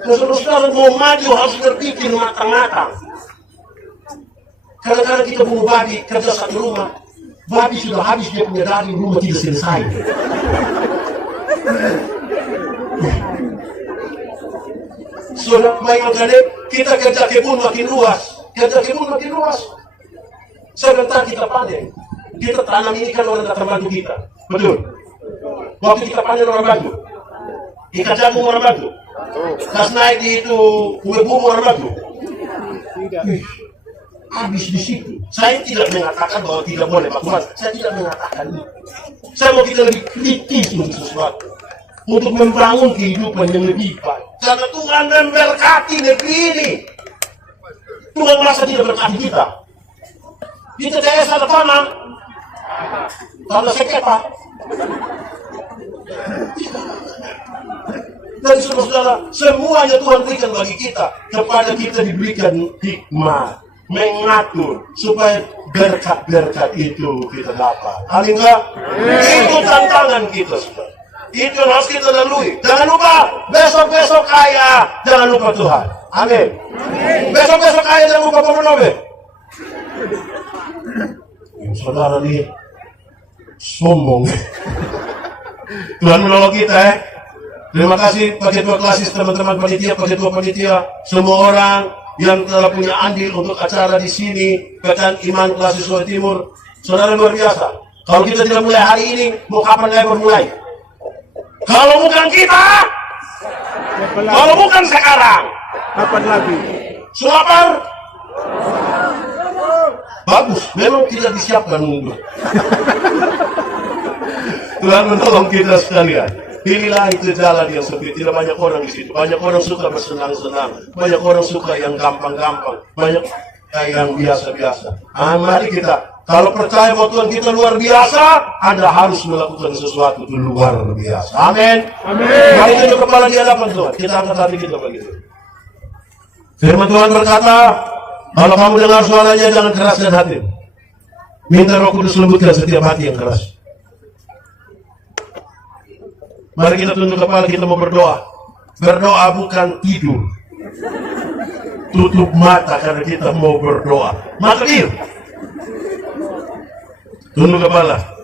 Saudara mau maju harus berpikir matang-matang. Kadang-kadang kita bunuh babi kerja satu rumah, babi sudah habis dia punya daging, rumah tidak selesai. Sudah bayangkan kita kerja kebun makin luas, sebentar kita panen. Kita tanam ini kan orang datang bantu kita, betul? Waktu kita panen orang bantu, ikan jagung orang bantu, kas naik di itu kue bumbu orang bantu. Habis di situ. Saya tidak mengatakan bahwa tidak boleh Pak Tuhan. Saya tidak mengatakan itu. Saya mau kita lebih kritis untuk sesuatu, untuk membangun kehidupan yang lebih baik. Karena Tuhan memberkati negeri ini. Tuhan merasa tidak berkati kita. Di TTS ada tanah sengketa. Dan saudara, semuanya Tuhan berikan bagi kita. Kepada kita diberikan hikmat, mengatur supaya berkat-berkat itu kita dapat. Amin enggak? Itu tantangan kita, saudara. Itu harus kita lalui. Jangan lupa besok-besok kaya, jangan lupa Tuhan. Amin. Besok-besok kaya, jangan lupa pemenang. Saudara nih sombong. Tuhan menolong kita ya. Terima kasih Pak Ketua Klasis, teman-teman panitia, Pak Ketua panitia, semua orang yang telah punya andil untuk acara di sini, Pekan Iman Klasik Sulawesi Timur. Saudara luar biasa. Kalau kita tidak mulai hari ini, mau kapan lebar mulai? Kalau bukan kita, kalau bukan sekarang, Kapan lagi? Sulapar. Bagus, memang tidak disiapkan mundur. Tuhan menolong kita sekalian. Pilihlah itu jalan yang sepi. Tidak banyak orang di situ. Banyak orang suka bersenang-senang. Banyak orang suka yang gampang-gampang. Banyak yang biasa-biasa. Mari kita, kalau percaya bahwa Tuhan kita luar biasa, Anda harus melakukan sesuatu itu luar biasa. Amin. Amin. Mari kita kepala di hadapan Tuhan. Kita angkat hati kita begitu. Firman Tuhan berkata, kalau kamu dengar suaranya jangan keraskan hati. Minta Roh Kudus lembutkan setiap hati yang keras. Mari kita tunduk kepala, kita mau berdoa. Berdoa bukan tidur. Tutup mata karena kita mau berdoa. Mata diam. Tunduk kepala.